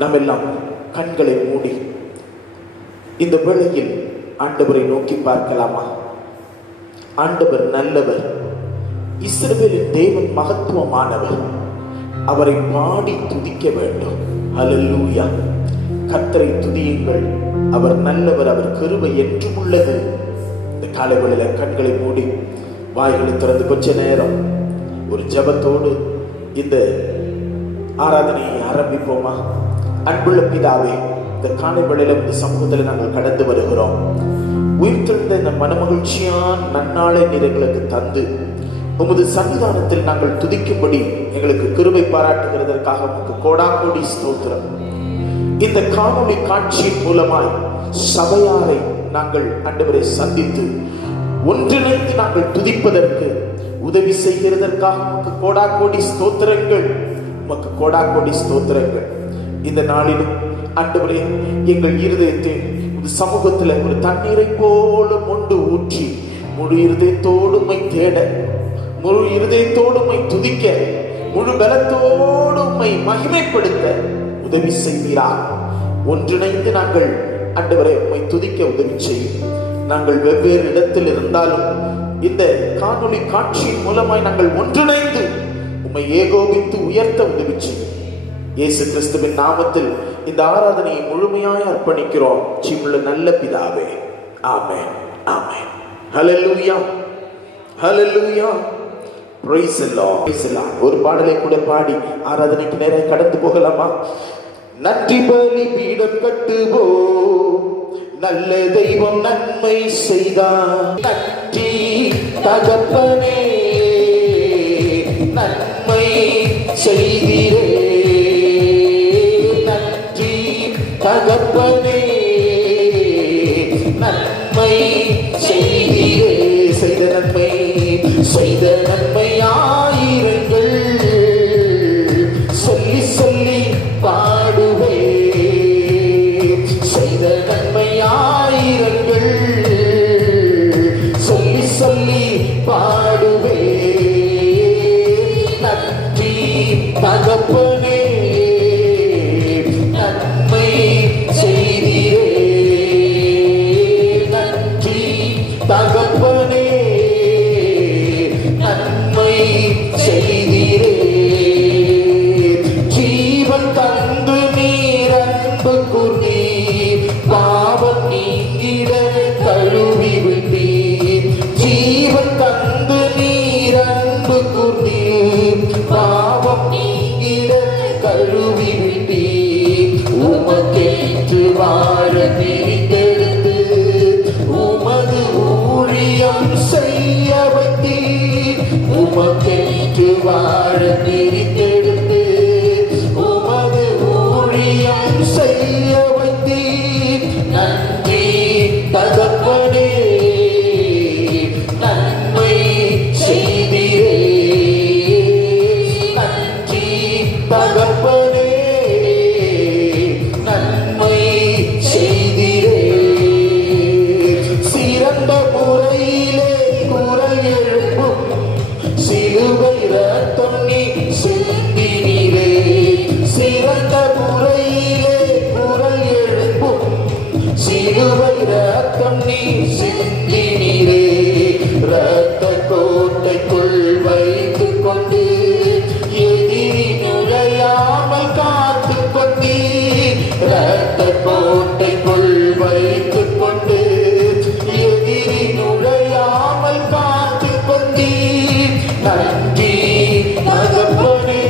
நாம் எல்லாம் கண்களை மூடி இந்த வேளையில் ஆண்டவரை நோக்கி பார்க்கலாமா? ஆண்டவர் நல்லவர், இஸ்ரவேலின் தேவன் மகத்துவமானவர். அவரை பாடி துதிக்க வேண்டும். ஹல்லேலூயா! கர்த்தரை துதியுங்கள், அவர் நல்லவர், அவர் கிருபை என்றும் உள்ளது. இந்த காலைவேளையில கண்களை மூடி வாய்களை திறந்து கொஞ்ச நேரம் ஒரு ஜெபத்தோடு இந்த ஆராதனையை ஆரம்பிப்போமா? அன்புள்ள பிதாவே, இந்த காலைவேளையில இந்த சமூகத்தில் நாங்கள் கடந்து வருகிறோம். உயிர்த்தெழுந்த இந்த மனமகிழ்ச்சியான நன்னாளை நீர் எங்களுக்கு தந்து உமது சன்னிதானத்தில் நாங்கள் துதிக்கும்படி எங்களுக்கு கிருபை பாராட்டுகிறதற்காக உமக்கு கோடாகோடி ஸ்தோத்திரம். இந்த காணொளி காட்சியின் மூலமாய் சபையாரை நாங்கள் ஆண்டவரை சந்தித்து ஒன்றிணைந்து நாங்கள் துதிப்பதற்கு உதவி செய்கிறதற்காக உமக்கு கோடாகோடி ஸ்தோத்திரங்கள், உமக்கு கோடாகோடி ஸ்தோத்திரங்கள். இந்த நாளிலும் ஆண்டவரே, எங்கள் இருதயத்தை சமூகத்தில் ஒரு தண்ணீரை போல மொண்டு ஊற்றி முழு இருதயத்தோடுமை தேட, முழு இருதயத்தோடுமை துதிக்க, முழு பலத்தோடுமை மகிமைப்படுத்த உதவி செய்கிறார். ஒன்றிணைந்து நாங்கள் ஆண்டவரை உம்மை துதிக்க உதவி செய்யும். நாங்கள் வெவ்வேறு இடத்தில் இருந்தாலும் இந்த காணொளி காட்சியின் மூலமாய் நாங்கள் ஒன்றிணைந்து உம்மை ஏகோபித்து உயர்த்த உதவி செய்யும். இயேசு கிறிஸ்துவின் நாமத்தில் இந்த ஆராதனையை முழுமையாய் அர்ப்பணிக்கிறோம். ஜீவனுள்ள நல்ல பிதாவே, ஆமென், ஆமென். ஹல்லேலூயா, ஹல்லேலூயா. Praise the Lord, praise the Lord. ஒரு பாடலை கூட பாடி ஆராதனைக்கு நேரே கடந்து போகலாமா? நன்றி பலி பீடம் கட்டுவோ, நல்ல தெய்வம் நன்மை செய்தார். நன்றி தகப்பனே, நன்மை செய்தீரே. நன்றி தகப்பனே, நன்மை செய்தீரே. செய்த நன்மை, செய்த நன்மை ஆயிரங்கள் சொல்லி சொல்லி பாடுவே. செய்த நன்மை ஆயிரங்கள் சொல்லி சொல்லி பாடுவே. நன்றி தகப்பனே, நன்மை செய்தீரே. நன்றி தகப்பனே, நன்மை செய்தீரே. ஜீவன் தந்து நீர் அன்பு கூர்ந்தீர், பாவம் நீங்கிட கழுவி விட்டீர். ஜீவன் தந்து நீர் அன்பு கூர்ந்தீர், பாவம் நீங்கிட கழுவி விட்டீர். உமக்கென்று வாழ பிரித்தெடுத்து உமது ஊழியம் செய்ய வைத்தீர். உமக்கென்று வாழ பிரித்தெடுத்து உமது ஊழியம் செய்ய வைத்தீர். நன்றி தகப்பனே, நன்மை செய்தீரே. நன்றி தகப்பனே, நன்மை செய்தீரே. சிறந்த முறையிலே குரல் எழுப்பும் சிலுவை ரத்தம் நீ சிந்தினீரே. சிறந்த முறையிலே குரல் எழுப்பும் சிலுவை ரத்தம் நீ சிந்தினீரே. ரத்த கோட்டைக்குள் வைத்துக் கொண்டு எதிரி நுழையாமல் காத்து கொண்டீர். ரத்த கோட்டைக்குள் வைத்துக் கொண்டு எதிரி நுழையாமல் காத்து கொண்டீர். நன்றி தகப்பனே,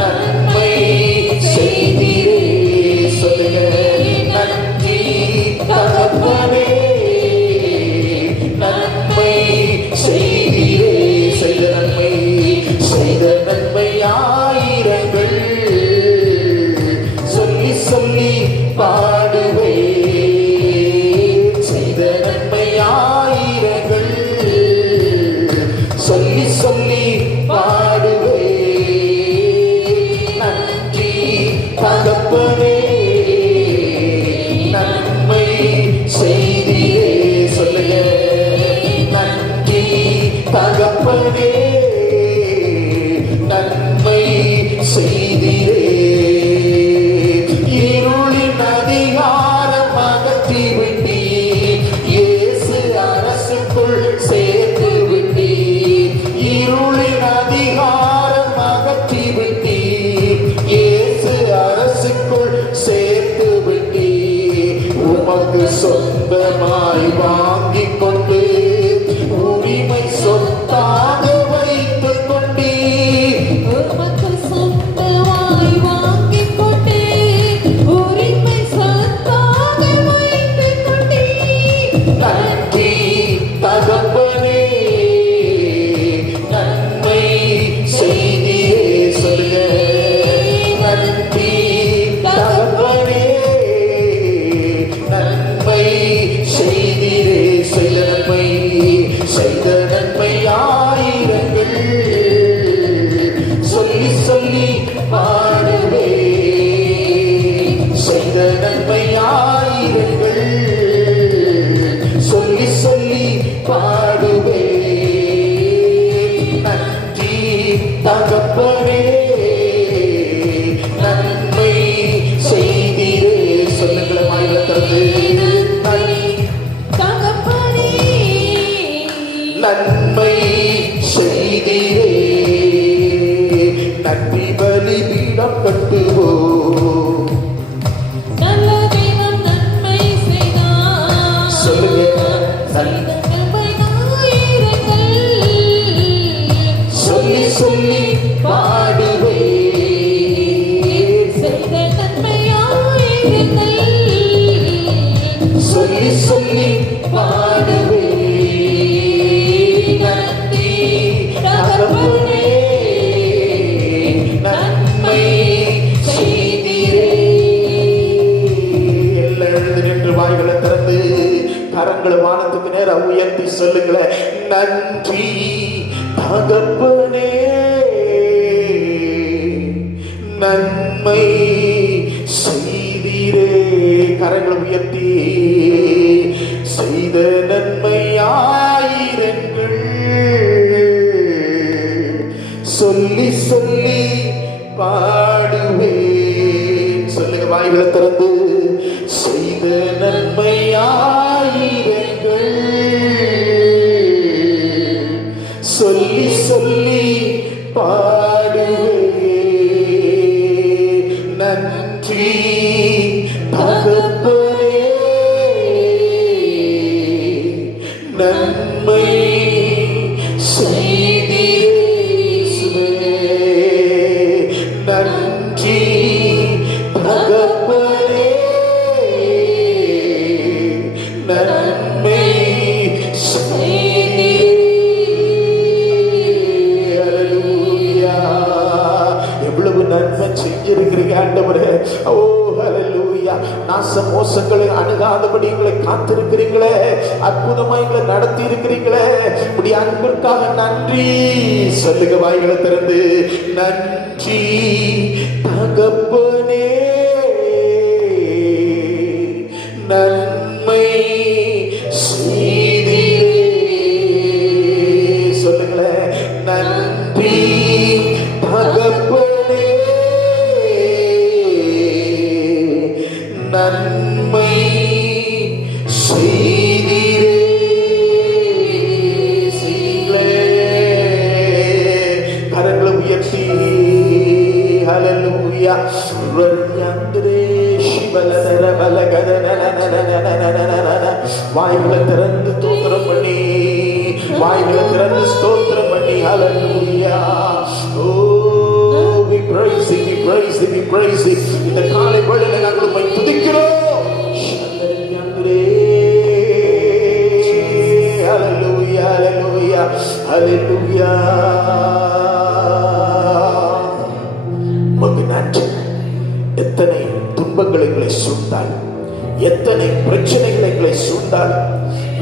நன்மை செய்தீரே. சொல்லுங்க, நன்றி தகப்பனே, நன்மை செய்தீரே. செய்த நன்மை, செய்த நன்மை ஆயிரங்கள் சொல்லி சொல்லி பாடுவே. செய்த நன்மை ஆயிரங்கள் சொல்லி சொல்லி பாடுவே. நன்றி தகப்பனே, நன்மை செய்தீரே. சொல்லுங்க, நன்றி தகப்பனே, நன்மை செய்தீரே. உமக்கு சொந்தமாய் வாங்கிக் கொண்டு உரிமை சொத்தாக வைத்துக் கொண்டீர். உமக்கு சொந்தமாய் வாங்கிக் கொண்டே உரிமை சொத்தாக வைத்துக் கொண்டீர். நன்றி தகப்பனே, நன்மை செய்தியே. சொல்லுங்க, நன்றி தகப்பனே, நன்மை செய்தியே. செய்த நன்மை, செய்த நன்மை ஆயிரங்கள் சொல்லி சொல்லி பாடுவே. செய்த நன்மை ஆயிரங்கள் சொல்லி சொல்லி பாடுவே. நன்றி தகப்பனே, நன்மை செய்தியே. சொல்லுங்கள வாயில திறந்து, தகப்பனே, நன்மை செய்தியே. நன்றி பலி பீடம் கட்டுவோம். நல்ல தெய்வம் நன்மை செய்தார். சொல்லுங்க, செய்த நன்மை ஆயிரங்கள் சொல்லி சொல்லி பாடுவே. செய்த நன்மை ஆயிரங்கள் சொல்லி சொல்லி பாடுவே. நன்றி தகப்பனே, நன்மை செய்தியே. எல்லாம் எழுந்து நின்று வாய்களை திறந்து கரங்களை வானத்துக்கு நேரம் உயர்த்தி சொல்லுங்களேன். நன்றி தகப்பனே, நன்மை செய்தீரே. கரங்களை உயர்த்தி, செய்த நன்மை ஆயிரங்கள் சொல்லி சொல்லி பாடுவேன். சொல்லுங்க வாய்களை திறந்து, செய்த நன்மை ஆயிரங்கள் சொல்லி சொல்லி பாடுவே. நன்றி தகப்பனே, நன்மை செய்தீரே. நன்றி தகப்பனே, நன்மை செய்தீரே. ஹல்லேலூயா. எவ்வளவு நன்மை செஞ்சிருக்கிறீங்க ஆண்டவரே. ஓ ஹல்லேலூயா. நாச மோசங்களை அணுகாதபடி எங்களை காத்திருக்கிறீங்களே, அற்புதமா எங்களை நடத்தி இருக்கிறீங்களே, இப்படி அன்பிற்காக நன்றி. சொல்லுங்க வாய்களை திறந்து, நன்றி தகப்பனே, நன்மை செய்தீரே. சொல்லுங்களேன், நன்றி தகப்பனே, நன்மை செய்தீரே. கரங்களை உயர்த்தி ஹல்லேலூயா. வாய்களை திறந்து ஸ்தோத்திரம் பண்ணி, வாய்களை திறந்து ஸ்தோத்திரம் பண்ணி ஹல்லேலூயா. ஓ we praise you, we praise you, we praise you. இந்த காலை வேளையிலே நாங்கள் உம்மை துதிக்கிறோம். ஹல்லேலூயா, ஹல்லேலூயா, ஹல்லேலூயா. உமக்கு நன்றி. எத்தனை துன்பங்கள் எங்களை சூழ்ந்தால், எத்தனை பிரச்சனைகள் எங்களை சூழ்ந்தால்,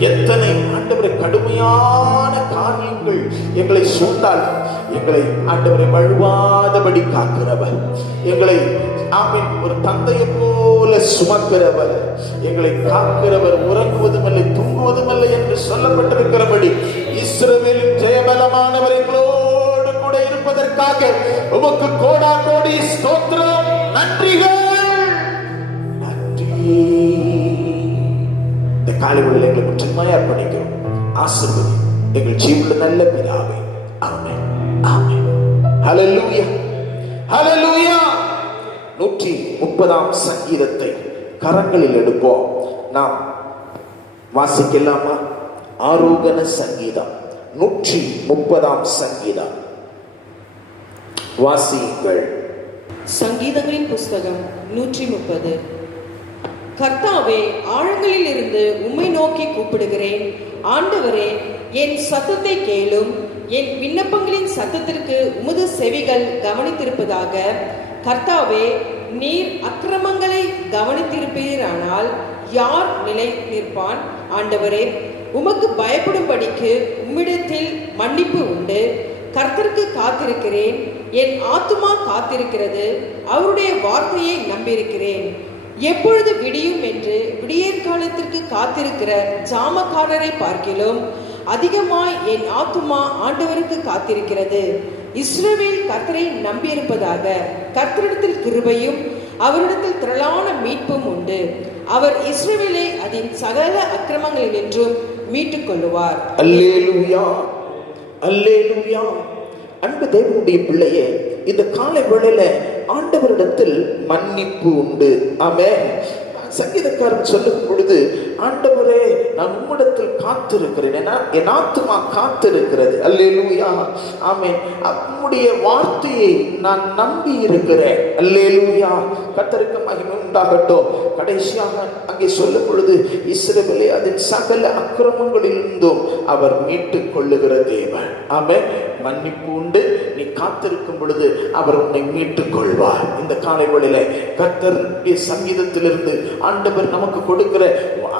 எத்தனை ஆண்டவரை கடுமையான காரியங்கள் எங்களை சூழ்ந்தால், எங்களை ஆண்டவரை வழுவாதபடி காக்கிறவர், எங்களை ஆமென் ஒரு தந்தையை போல சுமக்கிறவர், எங்களை காக்கிறவர், உறங்குவதுமல்ல தூங்குவதுமல்ல என்று சொல்லப்பட்டிருக்கிறபடி இஸ்ரவேலின் ஜெயபலமானவர் எங்களோடு கூட இருப்பதற்காக உமக்கு கோடா கோடி ஸ்தோத்திரம், நன்றிகள். நன்றி. இந்த காலைகளில் எங்களை முற்றிலுமாய் அர்ப்பணிக்கிறோம். ஆசீர்வதி எங்கள் ஜீவனில் நல்ல பிதாவே. ஆமென், ஆமென். ஹல்லேலூயா, ஹல்லேலூயா. 130ஆம் சங்கீதத்தை கரங்களில் எடுப்போம். நாம் வாசிக்கலாமா? ஆரோகண சங்கீதம் 130 சங்கீதம் வாசியுங்கள். சங்கீதங்களின் புஸ்தகம் 130. கர்த்தாவே, ஆழங்களில் இருந்து உம்மை நோக்கி கூப்பிடுகிறேன். ஆண்டவரே, என் சத்தத்தை கேளும். என் விண்ணப்பங்களின் சத்தத்திற்கு உமது செவிகள் கவனித்திருப்பதாக. கர்த்தாவே, நீர் அக்கிரமங்களை கவனித்திருப்பீரானால் யார் நிலை நிற்பான்? ஆண்டவரே, உமக்கு பயப்படும்படிக்கு உம்மிடத்தில் மன்னிப்பு உண்டு. கர்த்தருக்கு காத்திருக்கிறேன், என் ஆத்துமா காத்திருக்கிறது. அவருடைய வார்த்தையை நம்பியிருக்கிறேன். எப்பொழுது விடியும் என்று விடியற்காலத்திற்கு காத்திருக்கிற ஜாமக்காரரை பார்க்கிலும் அதிகமாய் என் ஆத்துமா ஆண்டவருக்கு காத்திருக்கிறது. இஸ்ரவேல் கர்த்தரை நம்பியிருப்பதாக. கர்த்தரிடத்தில் கிருபையும் அவரிடத்தில் திரளான மீட்பும் உண்டு. அவர் இஸ்ரவேலை அதன் சகல அக்கிரமங்களினின்றும் மீட்டுக் கொள்ளுவார். அல்லேலூயா, அல்லேலூயா. அன்பு தேவனுடைய பிள்ளையே, இந்த காலை வேளையில ஆண்டவரிடத்தில் மன்னிப்பு உண்டு. ஆமென். சங்கீதக்காரன் சொல்லும் பொழுது, ஆண்டவரே, நான் உம்மிடத்தில் காத்திருக்கிறேன், என் ஆத்துமா காத்திருக்கிறது. அல்லேலூயா, ஆமென். உம்முடைய வார்த்தையை நான் நம்பி இருக்கிறேன். அல்லேலூயா, கர்த்தருக்கு மகிமை உண்டாகட்டும். கடைசியாக அங்கே சொல்லும் பொழுது, இஸ்ரவேலை அதன் சகல அக்கிரமங்களிலிருந்தும் அவர் மீட்டுக் கொள்ளுகிற தேவன். ஆமென். மன்னிப்பு உண்டு. நீ காத்திருக்கும் பொழுது அவர் உன்னை மீட்டுக் கொள்வார். இந்த காலை வேளையில கர்த்தருடைய சங்கீதத்திலிருந்து ஆண்டவர் நமக்கு கொடுக்கிற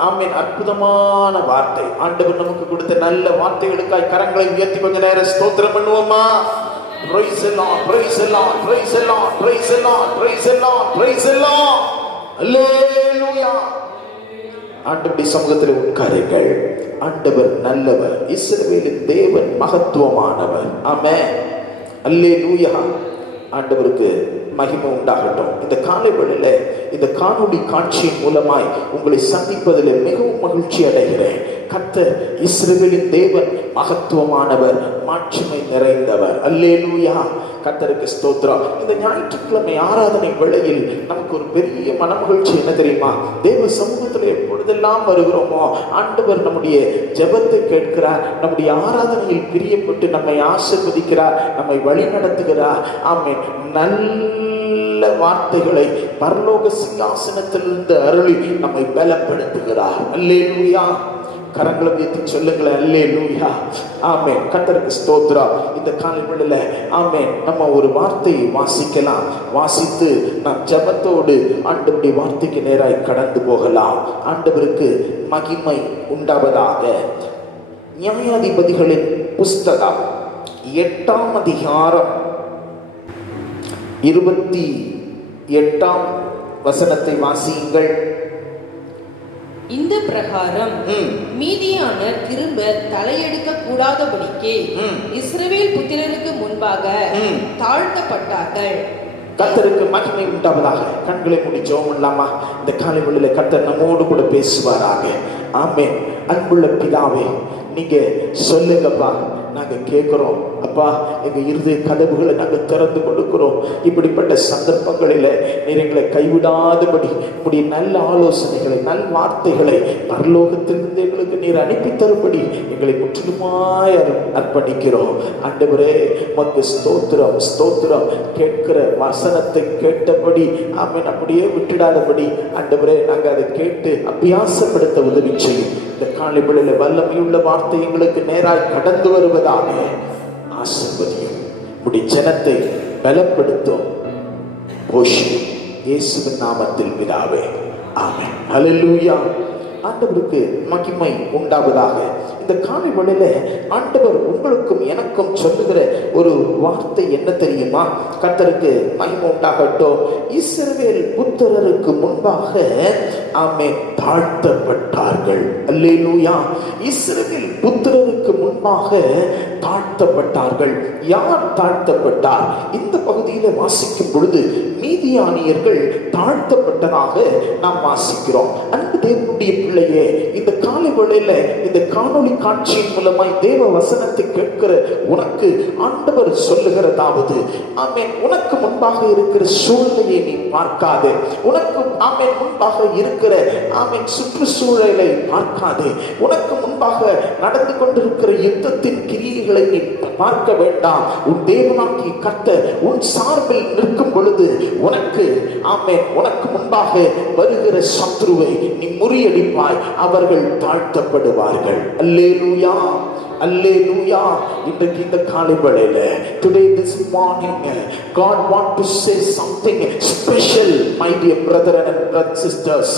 ஆமென் அற்புதமான வார்த்தை, ஆண்டவர் நமக்கு கொடுத்த நல்ல வார்த்தைகளுக்காய் கரங்களை உயர்த்தி கொஞ்ச நேரம் ஸ்தோத்திரம் பண்ணுவோமா? Praise the Lord, praise the Lord, praise the Lord, praise the Lord, praise the Lord, praise the Lord. Hallelujah. ஆண்டவருடைய சமூகத்தில் உட்காருங்கள். ஆண்டவர் நல்லவர். இஸ்ரவேலின் தேவன் மகத்துவமானவர். ஆமென். அல்லேலூயா. ஆண்டவருக்கு மகிமை உண்டாகட்டும். இந்த காலை வேளையில இந்த காணொளி காட்சியின் மூலமாய் உங்களை சந்திப்பதில் மிகவும் மகிழ்ச்சி அடைகிறேன். கர்த்தர் இஸ்ரவேலின் தேவன் மகத்துவமானவர், மாட்சிமை நிறைந்தவர். அல்லேலூயா. கர்த்தருக்கு ஸ்தோத்திரம். இந்த ஞாயிற்றுக்கிழமை ஆராதனை வேளையில் நமக்கு ஒரு பெரிய மனமகிழ்ச்சி என்ன தெரியுமா? தேவ சமூகத்தில் எப்பொழுதெல்லாம் வருகிறோமோ ஆண்டவர் நம்முடைய ஜெபத்தை கேட்கிறார், நம்முடைய ஆராதனையில் பிரியப்பட்டு நம்மை ஆசீர்வதிக்கிறார், நம்மை வழி நடத்துகிறார். ஆமென். நல்ல வார்த்தைகளை பரலோக சிங்காசனத்திலிருந்து அருளி நம்மை பலப்படுத்துகிறார். அல்லேலூயா. கரங்களை உயர்த்தி சொல்லுங்களேன், அல்லேலூயா. ஆமென். கர்த்தருக்கு ஸ்தோத்திரம். இந்த காலை வேளையில ஆமென் நம்ம ஒரு வார்த்தையை வாசிக்கலாம். வாசித்து நாம் ஜெபத்தோடு ஆண்டவருடைய வார்த்தைக்கு நேராய் கடந்து போகலாம். ஆண்டவருக்கு மகிமை உண்டாவதாக. நியாயாதிபதிகளின் புஸ்தகம் 8ஆம் அதிகாரம் 28ஆம் வசனத்தை வாசியுங்கள். இந்த பிரகாரம் மீதியானர் திரும்ப தலையெடுக்க கூடாதபடிக்கு இஸ்ரவேல் புத்திரருக்கு முன்பாக தாழ்த்தப்பட்டார்கள். கர்த்தருக்கு மகிமை உண்டாவதாக. கண்களை மூடி ஜெபம் பண்ணலாமா? இந்த காலை வேளையில கர்த்தர் நம்மோடு கூட பேசுவாராக. ஆமென். அன்புள்ள பிதாவே, நீங்க சொல்லுங்கப்பா, நாங்க கேட்கிறோம் அப்பா. எங்க இருதய கதவுகளை நாங்க திறந்து கொடுக்கிறோம். இப்படிப்பட்ட சந்தர்ப்பங்களில நீர் எங்களை கைவிடாதபடி உடைய நல்ல ஆலோசனைகளை, நல் வார்த்தைகளை பரலோகத்திலிருந்து எங்களுக்கு நீர் அனுப்பி தரும்படி எங்களை முற்றிலுமாய் அர்ப்பணிக்கிறோம். ஆண்டவரே, உமக்கு ஸ்தோத்திரம், ஸ்தோத்திரம். கேட்கிற வசனத்தை கேட்டபடி ஆமென் அப்படியே விட்டுடாதபடி ஆண்டவரே நாங்க அதை கேட்டு அபியாசப்படுத்த உதவி செய்யும். இந்த காலை வேளையில வல்லமையுள்ள வார்த்தை எங்களுக்கு நேராய் கடந்து வருவதாக. ஆசீர்வதியும். உடைய ஜனத்தை பலப்படுத்தும். போஷி இயேசுவின் நாமத்தில் பிதாவே, ஆமென். ஹல்லேலூயா. ஆண்டவருக்கு மகிமை உண்டாவதாக. இந்த காலை வேளையில ஆண்டவர் உங்களுக்கும் எனக்கும் சொல்லுகிற ஒரு வார்த்தை என்ன தெரியுமா? கர்த்தருக்கு மகிமை உண்டாகட்டும். இஸ்ரவேல் புத்திரருக்கு முன்பாக ஆமென் தாழ்த்தப்பட்டார்கள். அல்லேலூயா. இஸ்ரவேல் புத்திரருக்கு முன்பாக தாழ்த்தப்பட்டார்கள். யார் தாழ்த்தப்பட்டார்? இந்த பகுதியில வாசிக்கும் பொழுது மீதியானியர்கள் தாழ்த்தப்பட்டதாக நாம் வாசிக்கிறோம். அன்பு தேவனுடைய பிள்ளையே, இந்த காலை வேளையில இந்த காணொளி காட்சியின் மூலமாய் தேவ வசனத்தை கேட்கிற உனக்கு ஆண்டவர் சொல்லுகிறதாவது, ஆமென், உனக்கு முன்பாக இருக்கிற சூழ்நிலையை நீ பார்க்காதே. உனக்கு ஆமென் முன்பாக இருக்கிற ஆமென் ஆமென் சுற்றுச்சூழலை பார்க்காதே. உனக்கு முன்பாக நடந்து கொண்டிருக்கிற யுத்தத்தின் கிரியைகளை நீ பார்க்க வேண்டாம். உன் தேவனாகிய கர்த்தர் உன் சார்பில் நிற்கும் பொழுது உனக்கு ஆமென் உனக்கு முன்பாக வருகிற சத்ருவை நீ முறியடிப்பாய். அவர்கள் தாழ்த்தப்படுவார்கள். அல்லேலூயா, அல்லேலூயா. இன்றைக்கு இந்த காலை வேளையில today this morning God want to say something special my dear brother and sisters.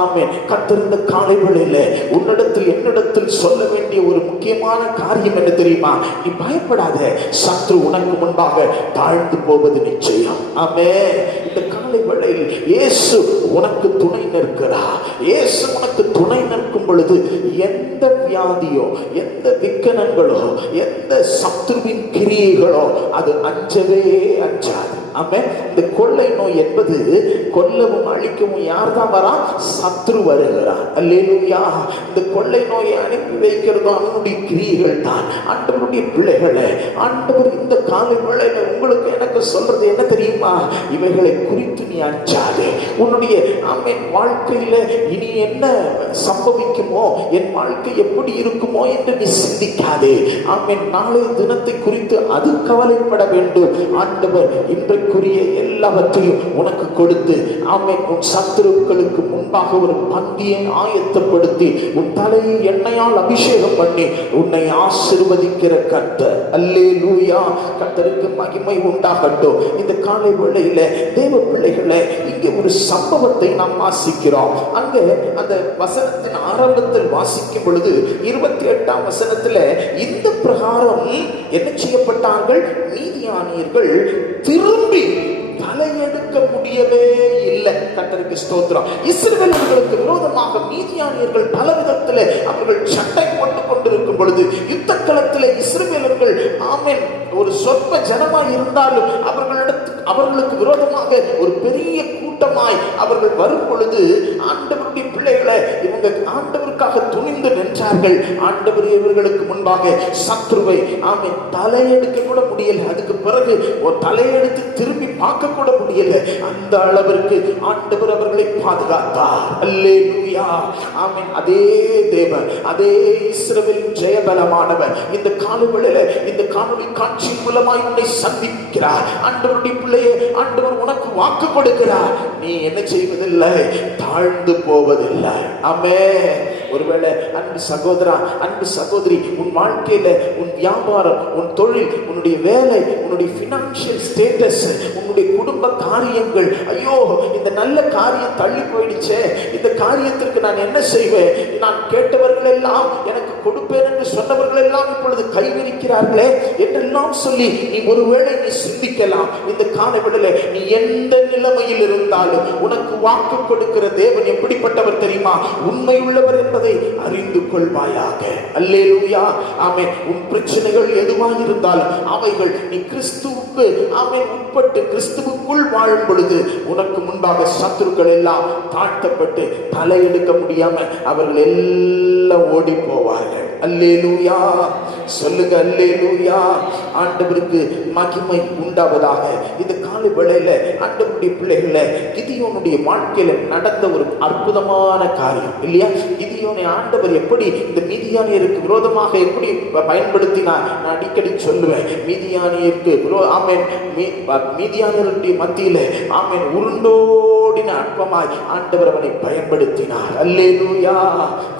ஆமென். கர்த்தர் இந்த காலை வேளையில உன்னிடத்தில் என்னிடத்தில் சொல்ல வேண்டிய ஒரு முக்கியமான காரியம் என்ன தெரியுமா? நீ பயப்படாத, சத்ரு உனக்கு முன்பாக தாழ்ந்து போவது நிச்சயம். ஆமென். இந்த காலை வேளையில் இயேசு உனக்கு துணை நிற்கிறார். இயேசு உனக்கு துணை நிற்கும் பொழுது எந்த வியாதியோ, எந்த விக்கனங்களோ, எந்த சத்துருவின் கிரியைகளோ அது அஞ்சவே அஞ்சாது. ஆமென். இந்த கொள்ளை நோய் என்பது கொல்லவும் அழிக்கவும் யார் தான் வரா? சத்ரு வருகிறார். அல்லேலூயா. இந்த கொள்ளை நோயை அனுப்பி வைக்கிறதும் அவனுடைய கிரியைகள் தான். ஆண்டவருடைய பிள்ளைகளை ஆண்டவர் இந்த காலை வேளையில உங்களுக்கு எனக்கு சொல்றது என்ன தெரியுமா? இவைகளை குறித்து நீ அஞ்சாதே. உன்னுடைய ஆமென் வாழ்க்கையில இனி என்ன சம்பவிக்குமோ, என் வாழ்க்கை எப்படி இருக்குமோ என்று நீ சிந்திக்காதே. ஆமென். நாளைய தினத்தை குறித்து அது கவலைப்பட வேண்டும். ஆண்டவர் இன்றைக்குரிய எல்லாவற்றையும் உனக்கு கொடுத்து ஆமென் உன் சத்துருக்களுக்கு முன்பாக ஒரு பந்தியை ஆயத்தப்படுத்தி உன் தலையை எண்ணெயால் அபிஷேகம் பண்ணி உன்னை ஆசீர்வதிக்கிற கர்த்தர். அல்லேலூயா. கர்த்தருக்கு மகிமை உண்டாகட்டும். இந்த காலை வேளையில தேவ பிள்ளைகளை இங்கே ஒரு சம்பவத்தை நாம் வாசிக்கிறோம். அங்கே அந்த வசனத்தின் ஆரம்பத்தில் வாசிக்கும் பொழுது 28ஆம் வசனத்துல இந்த பிரகாரம் என்ன செய்யப்பட்டார்கள்? மீதியானியர்கள் திரும்பி தலையெடுக்க முடியவே இல்லை. கர்த்தருக்கு ஸ்தோத்திரம். இஸ்ரவேலர்களுக்கு விரோதமாக மீதியானியர்கள் பல விதத்தில் அவர்கள் சண்டை போட்டுக் கொண்டிருக்கும் பொழுது யுத்த களத்தில் இஸ்ரவேலர்கள் ஆமென் ஒரு சொற்ப ஜனமாய் இருந்தாலும் அவர்களுக்கு விரோதமாக ஒரு பெரிய கூட்டமாய் அவர்கள் வரும் பொழுது ஆண்டவருடைய பிள்ளைகளை இவங்க ஆண்டவருக்காக துணிந்து நின்றார்கள். ஆண்டவர் இவர்களுக்கு முன்பாக சத்ருவை ஆமென் தலையெடுக்க கூட முடியல. அதுக்கு பிறகு ஒரு தலையெடுத்து திரும்பி பார்க்க கூட முடியல. அந்த அளவிற்கு ஆண்டவர் அவர்களை பாதுகாத்தார். அல்லேலூயா. ஆமென். அதே தேவன், அதே இஸ்ரவேலின் ஜெயபலமானவர் இந்த காலவெளியில இந்த காணொளி காட்சி மூலமாய் உன்னை சந்திக்கிறார். ஆண்டவருடைய பிள்ளையே, ஆண்டவர் உனக்கு வாக்கு கொடுக்கிறார். நீ என்ன செய்வதில்லை? தாழ்ந்து போவதில்லை. ஆமென். ஒருவேளை அன்பு சகோதரா, அன்பு சகோதரி, உன் வாழ்க்கையில உன் வியாபாரம், உன் தொழில், உன்னுடைய வேலை, உன்னுடைய பினான்சியல் ஸ்டேட்டஸ், உன்னுடைய குடும்ப காரியங்கள், ஐயோ இந்த நல்ல காரியம் தள்ளி போயிடுச்சே, இந்த காரியத்திற்கு நான் என்ன செய்வேன்? நான் கேட்டவர்கள் எல்லாம் எனக்கு கொடுப்பேன் என்று சொன்னவர்கள் எல்லாம் இப்பொழுது கைவிரிக்கிறார்களே என்றெல்லாம் சொல்லி நீ ஒருவேளை நீ சிந்திக்கலாம். இந்த காலவெளியில நீ எந்த நிலைமையில் இருந்தாலும் உனக்கு வாக்கு கொடுக்கிற தேவன் எப்படிப்பட்டவர் தெரியுமா? உண்மையுள்ளவர் என்பதை அறிந்து கொள்வாயாக. அல்லேலூயா. ஆமென். உன் பிரச்சனைகள் எதுவாக இருந்தாலும் அவைகள் நீ கிறிஸ்துவுக்கு ஆமென் உட்பட்டு கிறிஸ்துவுக்குள் வாழும் பொழுது உனக்கு முன்பாக சத்துருக்கள் எல்லாம் தாழ்த்தப்பட்டு தலையெடுக்க முடியாம அவர்கள் எல்லாம் ஓடி போவார்கள். அல்லேலூயா. சொல்லுங்க அல்லேலூயா. ஆண்டவருக்கு மகிமை உண்டாவதாக. இந்த காலை வேளையில ஆண்டவருடைய பிள்ளைகளை கிதியோனுடைய வாழ்க்கையில நடந்த ஒரு அற்புதமான காரியம் இல்லையா? கிதியோனை ஆண்டவர் எப்படி இந்த மீதியானியருக்கு விரோதமாக எப்படி பயன்படுத்தினார்? நான் அடிக்கடி சொல்லுவேன். மீதியானியருக்கு ஆமென் மீதியானியருடைய மத்தியில ஆமென் உருண்டோடின அற்பமாய் ஆண்டவர் அவனை பயன்படுத்தினார். அல்லேலூயா.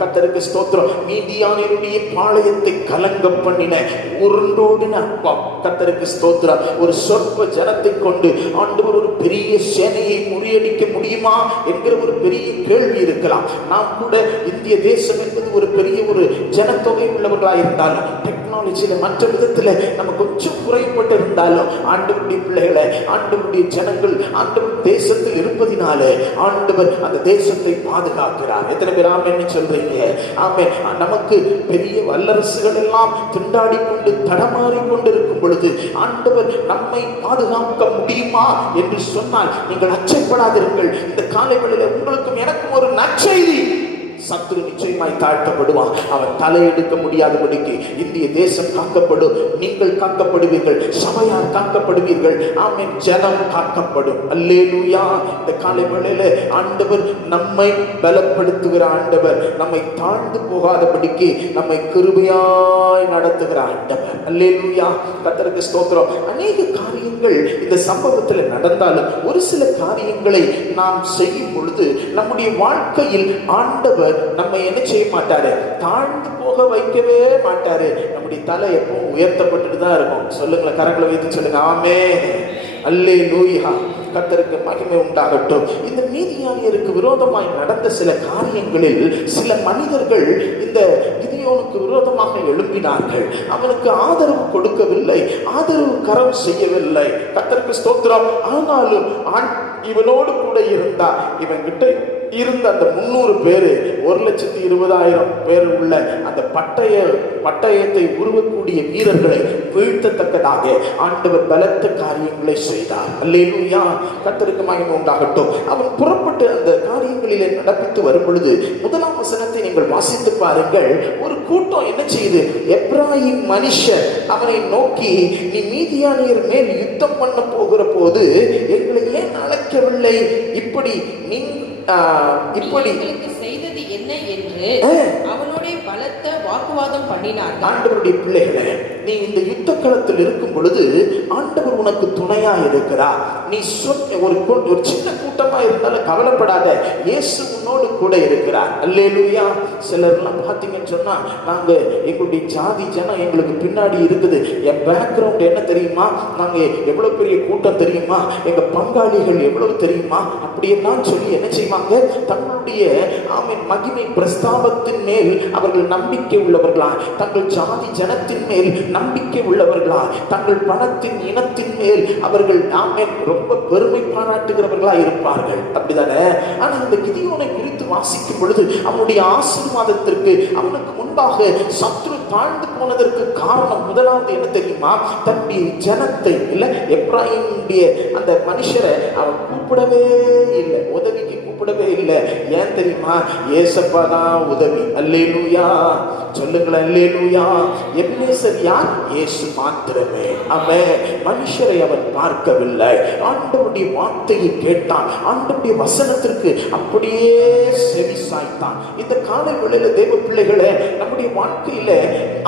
கர்த்தருக்கு ஸ்தோத்திரம். மீதியானியருடைய பாளையத்தை கலங்க பண்ணின உருண்டோடின அப்பம். கர்த்தருக்கு ஸ்தோத்திரம். ஒரு சொற்ப ஜனத்தை கொண்டு ஆண்டவர் ஒரு பெரிய சேனையை முறியடிக்க முடியுமா என்கிற ஒரு பெரிய கேள்வி இருக்கலாம். நாம் கூட இந்திய தேசம் என்பது ஒரு பெரிய ஒரு ஜனத்தொகை உள்ளவர்களாக இருந்தாலும் டெக்னாலஜியில மற்ற விதத்துல நம்ம கொஞ்சம் குறைபட்டு இருந்தாலும் ஆண்டவருடைய பிள்ளைகளை ஆண்டவருடைய ஜனங்கள் ஆண்டவர் தேசத்தில் இருப்பதினாலே ஆண்டவர் அந்த தேசத்தை பாதுகாக்கிறார். எத்தனை பேர் ஆமென் சொல்றீங்க? ஆமென். நமக்கு பெரிய வல்லரசுகள் எல்லாம் திண்டாடி கொண்டு தடமாறி கொண்டிருக்கும் பொழுது ஆண்டவர் நம்மை பாதுகாக்க முடியுமா என்று சொன்னால் நீங்கள் அச்சப்படாதிருங்கள். இந்த காலை வேளையில உங்களுக்கும் எனக்கும் ஒரு நற்செய்தி. சத்துரு நிச்சயமாய் தாழ்த்தப்படுவான். அவன் தலையெடுக்க முடியாதபடிக்கு இந்திய தேசம் காக்கப்படும். நீங்கள் காக்கப்படுவீர்கள், சபையார் காக்கப்படுவீர்கள். ஆமென். ஜனம் காக்கப்படும். அல்லேலூயா. இந்த காலை வேளையில ஆண்டவர் நம்மை பலப்படுத்துகிற ஆண்டவர், நம்மை தாழ்ந்து போகாதபடிக்கு நம்மை கிருபையாய் நடத்துகிற ஆண்டவர். அல்லேலூயா. கர்த்தருக்கு ஸ்தோத்திரம். அநேக காரியங்கள் இந்த சம்பவத்தில் நடந்தாலும் ஒரு சில காரியங்களை நாம் செய்யும் பொழுது நம்முடைய வாழ்க்கையில் ஆண்டவர் நம்ம என்ன செய்ய மாட்டாரு, தாழ்ந்து போக வைக்கவே மாட்டாரு. நம்முடைய தலை எப்பவும் உயர்த்தப்பட்டுட்டு தான் இருக்கும். சொல்லுங்களேன், கரங்களை வைத்து சொல்லுங்க, ஆமென். அல்லேலூயா. கர்த்தருக்கு மகிமை உண்டாகட்டும். இந்த மீதியானியருக்கு விரோதமாய் நடந்த சில காரியங்களில் சில மனிதர்கள் இந்த கிதியோனுக்கு விரோதமாக எழும்பினார்கள். அவனுக்கு ஆதரவு கொடுக்கவில்லை, ஆதரவு கரம் செய்யவில்லை. கர்த்தருக்கு ஸ்தோத்திரம். ஆனாலும் இவனோடு கூட இருந்தா, இவன் கிட்ட இருந்த அந்த 300 பேரு 1,20,000 பேர் உள்ள அந்த பட்டயத்தை உருவக்கூடிய வீரர்களை வீழ்த்தத்தக்கதாக ஆண்டவர் பலத்த காரியங்களை செய்தார். அல்லேலூயா. கர்த்தருக்கு மகிமை உண்டாகட்டும். அவன் புறப்பட்டு அந்த காரியங்களிலே நடப்பித்து வரும் பொழுது 1ஆம் வசனத்தை நீங்கள் வாசித்து பாருங்கள். ஒரு கூட்டம் என்ன செய்யுது? எப்ராயிம் மனுஷர் அவனை நோக்கி, நீ மீதியானியர் மேல் யுத்தம் பண்ண போகிற போது எங்களை ஏன் அழைக்கவில்லை? இப்படி செய்தது என்ன என்று அவனுடைய பலத்த வாக்குவாதம் பண்ணினார்கள். ஆண்டவருடைய பிள்ளைகளே, நீ இந்த யுத்த களத்தில் இருக்கும் பொழுது ஆண்டவர் உனக்கு துணையா இருக்கிறார். நீ ஒரு சின்ன கூட்டமா இருந்தாலும் கவலைப்படாத, இயேசு உன்னோடு கூட இருக்கிறார். அல்லேலூயா. சிலர்லாம் பார்த்தீங்கன்னு சொன்னா, நாங்க எங்களுடைய ஜாதி ஜனம் எங்களுக்கு பின்னாடி இருக்குது, என் பேக்ரவுண்ட் என்ன தெரியுமா, நாங்க எவ்வளவு பெரிய கூட்டம் தெரியுமா, எங்க பங்காளிகள் எவ்வளவு தெரியுமா, அப்படியெல்லாம் சொல்லி என்ன செய்வாங்க, தங்களுடைய மகிமை பிரஸ்தாபத்தின் மேல் அவர்கள் நம்பிக்கை உள்ளவர்களா, தங்கள் ஜாதி ஜனத்தின் மேல் நம்பிக்கை உள்ளவர்களா, தங்கள் பணத்தின் இனத்தின் மேல் அவர்கள் ரொம்ப பெருமை பாராட்டுகிறவர்களா இருப்பார்கள். அப்படிதானே? ஆனா இந்த கிதியோனை குறித்து வாசிக்கும் பொழுது அவனுடைய ஆசீர்வாதத்திற்கு அவனுக்கு முன்பாக சத்துரு தாழ்ந்து போனதற்கு காரணம் முதலாவது என்ன தெரியுமா? தன்னுடைய ஜனத்தை இல்ல, எப்ராயிமுடைய அந்த மனுஷரை அவன் கூப்பிடவே இல்லை, உதவிக்கு கூப்பிடவே இல்லை. ஏன் தெரியுமா? ஏசப்பா தான் உதவி. அல்லேலூயா. சொல்லுங்களேன், அல்லேலூயா. எபினேசர் யார்? இயேசு மாத்திரமே. ஆமென். மனுஷரை அவன் பார்க்கவில்லை, ஆண்டவருடைய வார்த்தையை கேட்டான், ஆண்டவருடைய வசனத்திற்கு அப்படியே செவி சாய்த்தான். இந்த காலை வேளையில தேவ பிள்ளைகளே, நம்முடைய வாழ்க்கையில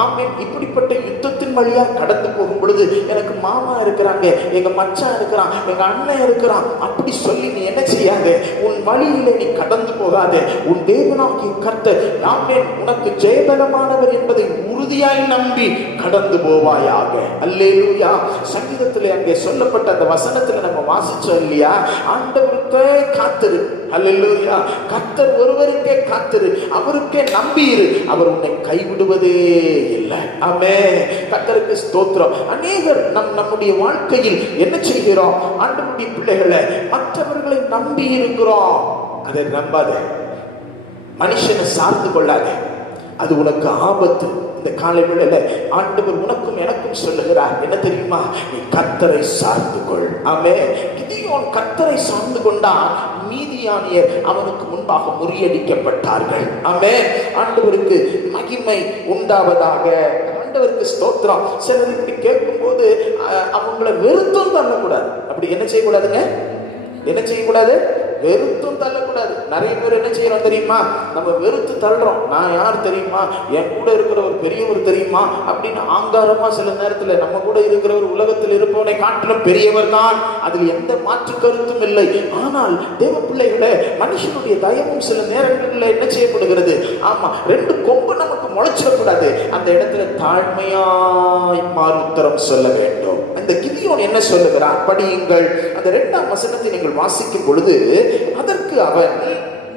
ஆமென், இப்படிப்பட்ட யுத்தத்தின் வழியா கடந்து போகும் பொழுது, எனக்கு மாமா இருக்கிறாங்க, எங்க மச்சான் இருக்கிறான், எங்க அண்ணன் இருக்கிறான், அப்படி சொல்லி நீ என்ன செய்யாத, உன் வழியிலே நீ கடந்து போகாத. உன் தேவனாகிய கர்த்தர் ஆமென் உனக்கு ஜெயபலமானவர் என்பதை உறுதியாய் நம்பி கடந்து போவாயாக. அல்லேலூயா. சங்கீதத்திலே அங்கே சொல்லப்பட்ட அந்த வசனத்துல நம்ம வாசிச்சோம் இல்லையா? ஆண்டவருக்கே காத்திரு. அல்லேலூயா. கர்த்தர் ஒருவருக்கே காத்திரு, அவருக்கே நம்பியிரு, அவர் உன்னை கைவிடுவதே இல்லை. ஆமென். கர்த்தருக்கு ஸ்தோத்திரம். அநேகர் நம்முடைய வாழ்க்கையில் என்ன செய்கிறோம்? ஆண்டவருடைய பிள்ளைகளை மற்றவர்களை நம்பி இருக்கிறோம். அதை நம்பாத, மனுஷனை சார்ந்து கொள்ளாத, அது உனக்கு ஆபத்து. இந்த காலை வேளையில ஆண்டவர் உனக்கும் எனக்கும் சொல்லுகிறார், என்ன தெரியுமா? நீ கர்த்தரை சார்ந்து கொள். ஆமென். கிதியோன் கர்த்தரை சார்ந்து கொண்டான். மீதியானியர் அவனுக்கு முன்பாக முறியடிக்கப்பட்டார்கள். ஆமென். ஆண்டவருக்கு மகிமை உண்டாவதாக. ஆண்டவருக்கு ஸ்தோத்திரம். சிலர் இப்படி கேட்கும் போது அவங்கள வெறுத்தும் தள்ளக்கூடாது. அப்படி என்ன செய்யக்கூடாதுங்க? என்ன செய்யக்கூடாது? வெறுத்தும் தள்ளக்கூடாது. நிறைய பேர் என்ன செய்யறோம் தெரியுமா? நம்ம வெறுத்து தள்ளுறோம். நான் யார் தெரியுமா, என் கூட இருக்கிற ஒரு பெரியவர் தெரியுமா அப்படின்னு ஆங்காரமா சில நேரத்துல நம்ம கூட இருக்கிறவர் உலகத்தில் இருப்பவனை காட்டிலும் பெரியவர் தான், அதில் எந்த மாற்று கருத்தும் இல்லை. ஆனால் தேவ பிள்ளைகளை மனுஷனுடைய தயவும் சில நேரங்களில் என்ன செய்யப்படுகிறது? ஆமா, 2 கொம்பு நமக்கு முளைச்சிடக்கூடாது. அந்த இடத்துல தாழ்மையாய் மாறுத்தரம் சொல்ல வேண்டும். அந்த கிதியோன் என்ன சொல்லுகிறார்? படியுங்கள். அந்த 2ஆம் வசனத்தை நீங்கள் வாசிக்கும் பொழுது, அதற்கு அவன்,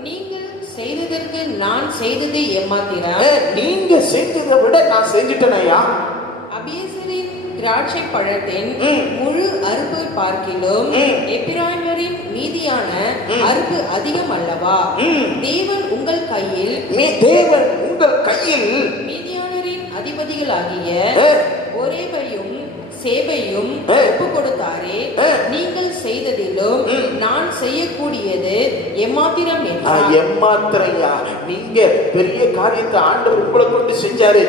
நீங்கள் செய்ததற்கு நான் செய்தது எம்மாத்திரம்? நீங்க செஞ்சதை விட நான் செஞ்சிட்டேனையா? அபியேசரின் திராட்சை பழத்தின் முழு அறுப்பு பார்க்கிலும் எப்பிராயிமரின் மீதியான அறுப்பு அதிகம் அல்லவா? தேவன் உங்கள் கையில் மீதியானரின் அதிபதிகளாகிய ஒரேபையும் சேவையும் ஒப்பு கொடுத்தாரே, நீங்கள் செய்ததிலும் நான் செய்யக்கூடியது எம்மாத்திரம் என்றார். எம்மாத்திரையா? நீங்க பெரிய காரியத்தை ஆண்டவர் உங்களை கொண்டு செஞ்சாரு,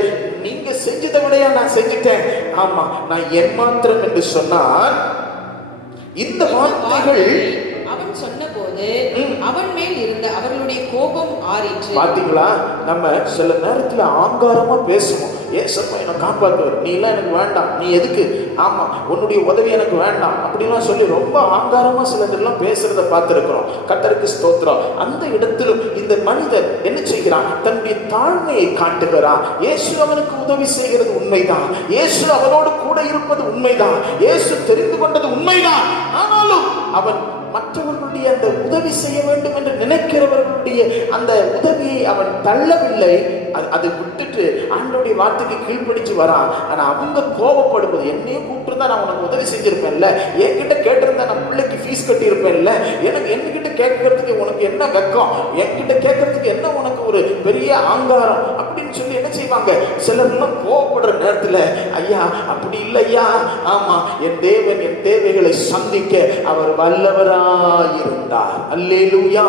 நீங்க செஞ்சதை விடையா நான் செஞ்சுட்டேன். ஆமா, நான் எம்மாத்திரம் என்று சொன்னார். இந்த வார்த்தைகள் அவன் சொன்னபோது அவன் மேல் இருந்த அவர்களுடைய கோபம் ஆறிற்று. பாத்தீங்களா? நம்ம சில நேரத்துல ஆங்காரமா பேசுவோம். ஏசப்பா என்னை காப்பாத்துவார், நீ எல்லாம் எனக்கு வேண்டாம், நீ எதுக்கு, ஆமா உன்னுடைய உதவி எனக்கு வேண்டாம் அப்படின்லாம் சொல்லி ரொம்ப ஆங்காரமா சிலதெல்லாம் பேசுறத பார்த்திருக்கிறோம். கர்த்தருக்கு ஸ்தோத்திரம். அந்த இடத்திலும் இந்த மனிதன் என்ன செய்கிறான்? தன்னுடைய தாழ்மையை காட்டுகிறான். இயேசு அவனுக்கு உதவி செய்கிறது உண்மைதான், இயேசு அவனோடு கூட இருப்பது உண்மைதான், இயேசு தெரிந்து கொண்டது உண்மைதான். ஆனாலும் அவன் மற்றவர்களுடைய அந்த உதவி செய்ய வேண்டும் என்று நினைக்கிறவர்களுடைய அந்த உதவியை அவன் தள்ளவில்லை. அதை விட்டுட்டு ஆண்டவருடைய வார்த்தைக்கு கீழ்ப்படிச்சு வரான். ஆனா அவங்க கோபப்படுவது, என்னையும் கூப்பிட்டுருந்தா நான் உனக்கு உதவி செஞ்சிருப்பேன்ல, என்கிட்ட கேட்டிருந்தா நான் பிள்ளைக்கு ஃபீஸ் கட்டி இருப்பேன்ல, எனக்கு என்கிட்ட கேட்கறதுக்கு உனக்கு என்ன வெக்கம், என்கிட்ட கேட்கறதுக்கு என்ன உனக்கு ஒரு பெரிய ஆங்காரம் அப்படின்னு சொல்லி என்ன செய்வாங்க? சிலர்லாம் கோபப்படுற நேரத்துல, ஐயா அப்படி இல்லை ஐயா, ஆமா என் தேவன் என் தேவைகளை சந்திக்க அவர் வல்லவராயிருந்தார். அல்லேலூயா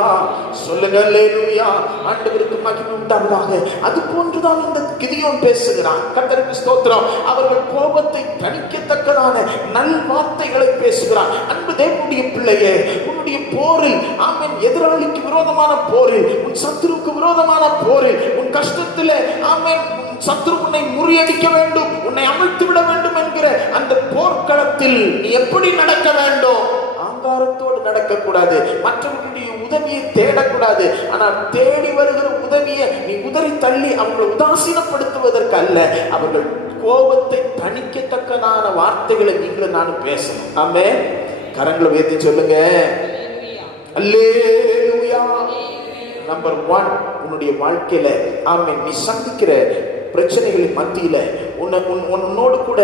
சொல்லுங்க, அல்லேலூயா. ஆண்டவருக்கு மகிமை உண்டாவதாக. அது போன்றுதான் இந்த கிதியோன் பேசுகிறான். கர்த்தருக்கு ஸ்தோத்திரம். அவர்கள் கோபத்தை தணிக்கத்தக்கதான நல் வார்த்தைகளை பேசுகிறான். அன்பு தேவனுடைய பிள்ளையே, உன்னுடைய போரில், ஆமென், எதிராளிக்கு விரோதமான போரில், உன் சத்துருவுக்கு விரோதமான போரில், உன் கஷ்டத்திலே, ஆமென், சத்துரு உன்னை முறியடிக்க வேண்டும், உன்னை அமிழ்த்து விட வேண்டும் என்கிற அந்த போர்க்களத்தில் நீ எப்படி நடக்க வேண்டும்? ஆங்காரத்தோடு நடக்கக்கூடாது, மற்றவர்களுடைய உதவியை தேடக்கூடாது. ஆனால் தேடி வருகிற உதவியை நீ உதறி தள்ளி அவங்களை உதாசீனப்படுத்துவதற்கு அல்ல, அவர்கள் கோபத்தை தணிக்கத்தக்கதான வார்த்தைகளை நீங்களும் நானும் பேசணும். ஆமென். கரங்களை உயர்த்தி சொல்லுங்க, அல்லேலூயா. நம்பர் 1, உன்னுடைய வாழ்க்கையில, ஆமென், நீ சந்திக்கிற பிரச்சனைகளின் மத்தியில உன்னோடு கூட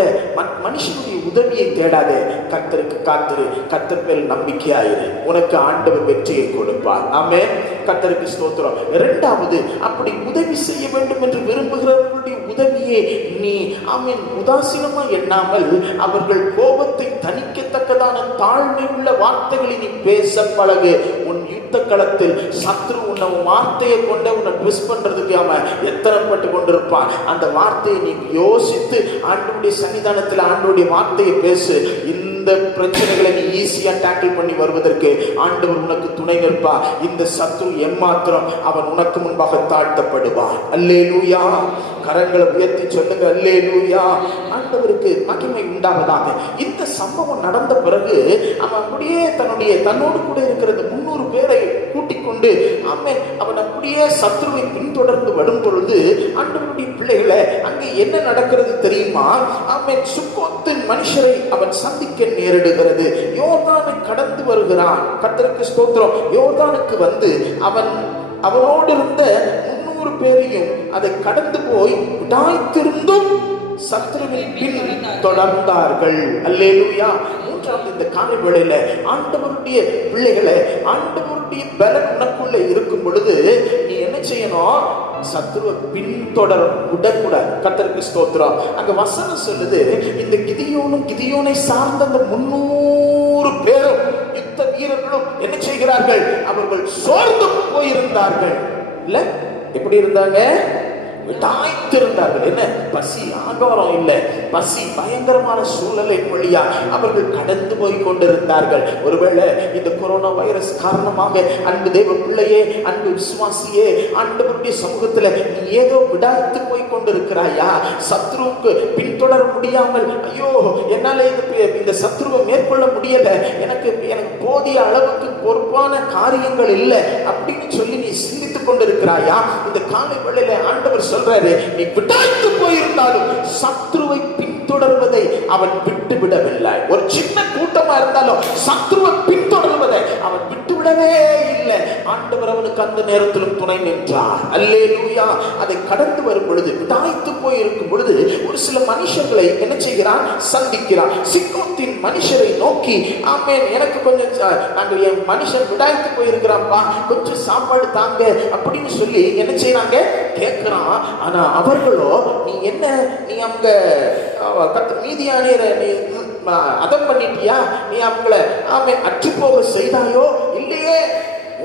மனுஷனுடைய உதவியை தேடாதே. கர்த்தருக்கு காத்திரு, கர்த்தர் மேல் நம்பிக்கையாயிரு, உனக்கு ஆண்டவர் வெற்றியை கொடுப்பார். ஆமென். கர்த்தருக்கு ஸ்தோத்திரம். 2வது, அப்படி உதவி செய்ய வேண்டும் என்று விரும்புகிறவர்களுடைய உதவியை நீ, ஆமென், உதாசீனமா எண்ணாமல் அவர்கள் கோபத்தை தணிக்கத்தக்கதான தாழ்மை உள்ள வார்த்தைகளை நீ பேச பழகு. உன் யுத்த களத்தில் சத்ரு உன்னை வார்த்தையை கொண்ட உன்னை ட்விஸ்ட் பண்றதுக்கு அவன் எத்தனைப்பட்டு கொண்டிருப்பான். அந்த வார்த்தையை நீ யோசித்து ஆண்டவருடைய சன்னிதானத்தில் ஆண்டவருடைய வார்த்தையை பேசு. இந்த பிரச்சனைகளை நீ ஈஸியா டேக்கிள் பண்ணி வருவதற்கு ஆண்டவர் உனக்கு துணை நிற்பா. இந்த சத்ரு எம்மாத்திரம் அவன் உனக்கு முன்பாக தாழ்த்தப்படுவான். அல்லேலூயா. கரங்களை உயர்த்தி சொல்லுங்க, அல்லேலூயா. ஆண்டவருக்கு மகிமை உண்டாவதாக. இந்த சம்பவம் நடந்த பிறகு அவன் அப்படியே தன்னோடு கூட இருக்கிறது 300 பேரை கூட்டிக் கொண்டு, ஆமென், அவன் அப்படியே சத்ருவை பின்தொடர்ந்து வரும் பொழுது, ஆண்டவருடைய பிள்ளைகளை, அங்கே என்ன நடக்கிறது தெரியுமா? ஆமென், சுக்கோத்தின் மனுஷரை அவன் சந்திக்க நேரிடுகிறது. யோர்தானை கடந்து வருகிறான். கர்த்தருக்கு ஸ்தோத்திரம். யோர்தானுக்கு வந்து அவனோடு இருந்த 300 பேரையும் அதை கடந்து போய் விடாய்த்திருந்தும் சத்ருவின் பின் தொடர்ந்தார்கள். அல்லேலூயா. 3வது, இந்த காலை வேளையில ஆண்டவருடைய பிள்ளைகளை, ஆண்டவருடைய பலன் உனக்குள்ள இருக்கும் பொழுது நீ என்ன செய்யணும்? சத்ருவை பின்தொடர விடக்கூடாது. கர்த்தருக்கு ஸ்தோத்திரம். அங்க வசனம் சொல்லுது, இந்த கிதியோனை சார்ந்த அந்த 300 பேரும் யுத்த வீரர்களும் என்ன செய்கிறார்கள்? அவர்கள் சோர்ந்து போயிருந்தார்கள். இல்ல, எப்படி இருந்தாங்க? விடாய்த்திருந்தார்கள். என்ன? பசி, ஆகாரம் இல்லை, பசி, பயங்கரமான சூழலை வழியா அவர்கள் கடந்து போய் கொண்டிருந்தார்கள். ஒருவேளை இந்த கொரோனா வைரஸ் காரணமாக அன்பு தேவ பிள்ளையே, அன்பு விசுவாசியே, ஆண்டவருடைய சமூகத்துல நீ ஏதோ விடாய்த்து போய் கொண்டிருக்கிறாயா? சத்ருவுக்கு பின்தொடர முடியாமல், ஐயோ என்னால இந்த சத்ருவை மேற்கொள்ள முடியல, எனக்கு போதிய அளவுக்கு பொறுப்பான காரியங்கள் இல்லை அப்படின்னு சொல்லி நீ சிந்தித்துக் கொண்டிருக்கிறாயா? இந்த காலை வேளையில ஆண்டவர் சொல்றாரு, நீ விடாய்த்து போயிருந்தாலும் சத்ருவை பின்தொடர்வதை அவன் விட்டு விடவில்லை. ஒரு சின்ன கூட்டமா இருந்தாலும் சத்ருவை பின்தொடர்வதை அவன் விட்டு கைவிடவே இல்லை. ஆண்டவர் அவனுக்கு அந்த நேரத்திலும் துணை நின்றார். அல்லேலூயா. அதை கடந்து வரும் பொழுது, தாய்த்து போய் இருக்கும் பொழுது ஒரு சில மனுஷர்களை என்ன செய்கிறான்? சந்திக்கிறான். சிக்கோத்தின் மனுஷரை நோக்கி, ஆமென், எனக்கு கொஞ்சம் நாங்கள் என் மனுஷன் விடாய்த்து போயிருக்கிறான்ப்பா, கொஞ்சம் சாப்பாடு தாங்க அப்படின்னு சொல்லி என்ன செய்யறாங்க? கேட்கிறான். ஆனா அவர்களோ, நீ என்ன, நீ அவங்க மீதியானியரை நீ அதம் பண்ணிட்டியா? நீ அவங்கள ஆமென் அற்று போக செய்தாயோ? இல்லையே,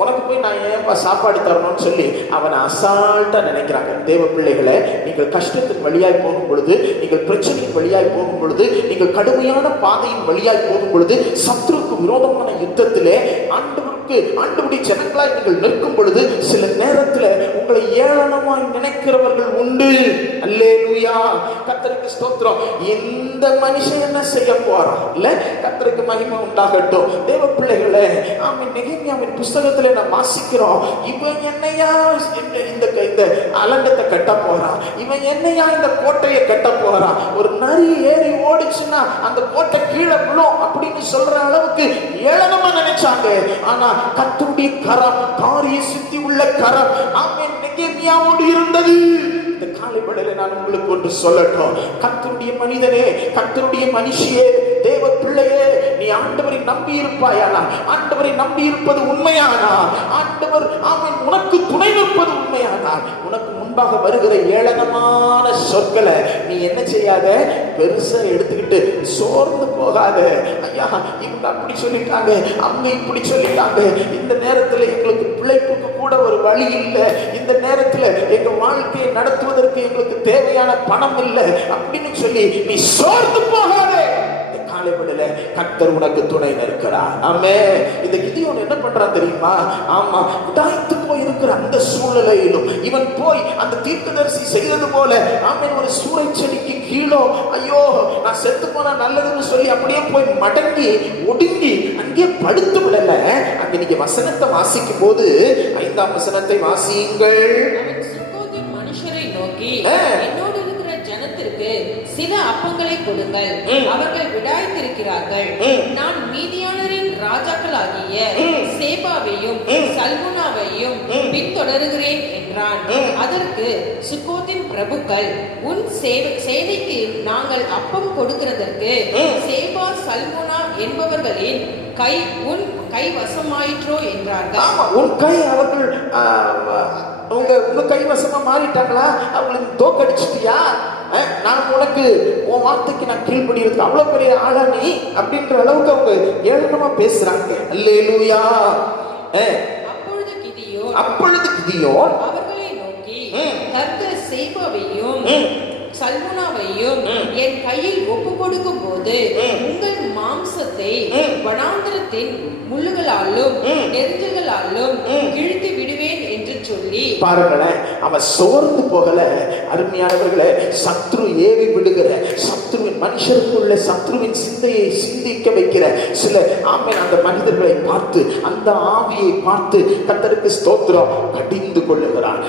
உனக்கு போய் நான் ஏன்பா சாப்பாடு தரணும்னு சொல்லி அவனை அசால்ட்டா நினைக்கிறாங்க. தேவ பிள்ளைகளை, நீங்கள் கஷ்டத்தின் வழியாய் போகும் பொழுது, நீங்கள் பிரச்சனையின் வழியாய் போகும் பொழுது, நீங்கள் கடுமையான பாதையின் வழியாய் போகும் பொழுது, சத்துருக்கு விரோதமான யுத்தத்திலே ஆண்டவருடைய ஜனங்களாய் நீங்கள் நிற்கும் பொழுது, சில நேரத்தில் உங்களை ஏளனமாய் நினைக்கிறவர்கள் உண்டு. அல்லேலூயா. கர்த்தருக்கு ஸ்தோத்திரம். இந்த மனுஷன் என்ன செய்ய போறான்? இல்ல, கர்த்தருக்கு மகிமை உண்டாகட்டும். தேவ பிள்ளைகளே, ஆமென், நெகேமியாவின் புஸ்தகத்திலே நாம் வாசிக்கிறோம், இவன் என்னையா இந்த அலங்கத்தை கட்ட போறான், இவன் என்னையா இந்த கோட்டையை கட்ட போறான், ஒரு நரி ஏறி ஓடிச்சுன்னா அந்த கோட்டை கீழே விழும் அப்படின்னு சொல்ற அளவுக்கு ஏளனமா நினைச்சாங்க. ஆனா கர்த்தருடைய கரம், காரிய சித்தி உள்ள கரம், ஆமென், நெகேமியாவோடு இருந்தது. இந்த காலை வேளையிலே நான் உங்களுக்கு ஒன்று சொல்லட்டும். கர்த்தருடைய மனிதனே, கர்த்தருடைய மனுஷியே, தேவ பிள்ளையே, நீ ஆண்டவரை நம்பி இருப்பாயானா, ஆண்டவரை நம்பி இருப்பது உண்மையானா, ஆண்டவர் ஆமென் உனக்கு துணை நிற்பது உண்மையானா, உனக்கு முன்பாக வருகிற ஏளனமான சொற்களை நீ என்ன செய்யாத? பெருசா எடுத்துக்கிட்டு சோர்ந்து போகாத. ஐயா, இவங்க அப்படி சொல்லிட்டாங்க, அவங்க இப்படி சொல்லிட்டாங்க, இந்த நேரத்தில் எங்களுக்கு பிழைப்புக்கு கூட ஒரு வழி இல்லை, இந்த நேரத்தில் எங்க வாழ்க்கையை நடத்துவதற்கு எங்களுக்கு தேவையான பணம் இல்லை அப்படின்னு சொல்லி நீ சோர்ந்து போகாதே. கர்த்தர் உனக்கு துணை நிற்கிறார். ஆமென். இந்த கிதியோன் என்ன பண்றான் தெரியுமா? ஆமா, தாய்த்து போய் இருக்கிற அந்த சூழ்நிலையிலும் இவன் போய் அந்த தீர்க்கதரிசி செய்தது போல, ஆமென், ஒரு சூறை செடிக்கு கீழோ, ஐயோ நான் செத்து போனா நல்லதுன்னு சொல்லி அப்படியே போய் மடங்கி ஒடுங்கி அங்கே படுத்து விடல. அங்க நீங்க வசனத்தை வாசிக்கும் போது 5ஆம் வசனத்தை வாசியுங்கள். சுக்கோத்தின் மனுஷரை நோக்கி, என்னோடு இருக்கிற ஜனத்திற்கு சில அப்பங்களை கொடுங்கள், அவர்கள் விடாய்த்திருக்கிறார்கள். நான் மீதியானரின் ராஜாக்களாகிய சேபாவையும் சல்முனாவையும் பின்தொடருகிறேன் என்றான். அதற்கு சுக்கோத்தின் பிரபுக்கள், உன் சேனைக்கு நாங்கள் அப்பம் கொடுக்கிறதற்கு சேபா சல்முனா என்பவர்களின் கை உன் கை வசமாயிற்றோ என்றார்கள். உன் கை அவர்கள் உங்க கைவசமா மாறிட்டாங்களா? அவங்களுக்கு தோக்கடிச்சிட்டியா? நான் உனக்கு உன் வார்த்தைக்கு நான் கீழ்படி இருக்கு, அவ்வளவு பெரிய ஆளா நீ அப்படின்ற அளவுக்கு அவங்க ஏளனமா பேசுறாங்க. அல்லேலூயா. அப்பொழுது கிதியோன் அவர்களை நோக்கி, கர்த்தர் சேபாவையும் சல்முனாவையும் என் கையில் ஒப்பு கொடுக்கும் போது உங்கள் மாம்சத்தை வனாந்திரத்தின் முள்ளுகளாலும் நெருஞ்சுகளாலும் கிழித்து விடுவேன் என்று சொல்லி. பாருங்களேன், அவன் சோர்ந்து போகல. அருமையானவர்களே, சத்ரு ஏவி விடுகிற, சத்ருவின் மனுஷருக்குள்ள சத்ருவின் சிந்தையை சிந்திக்க வைக்கிற சில ஆமென் அந்த மனிதர்களை பார்த்து, அந்த ஆவியை பார்த்து கர்த்தருக்கு ஸ்தோத்திரம் கடிந்து கொள்ளுகிறான்.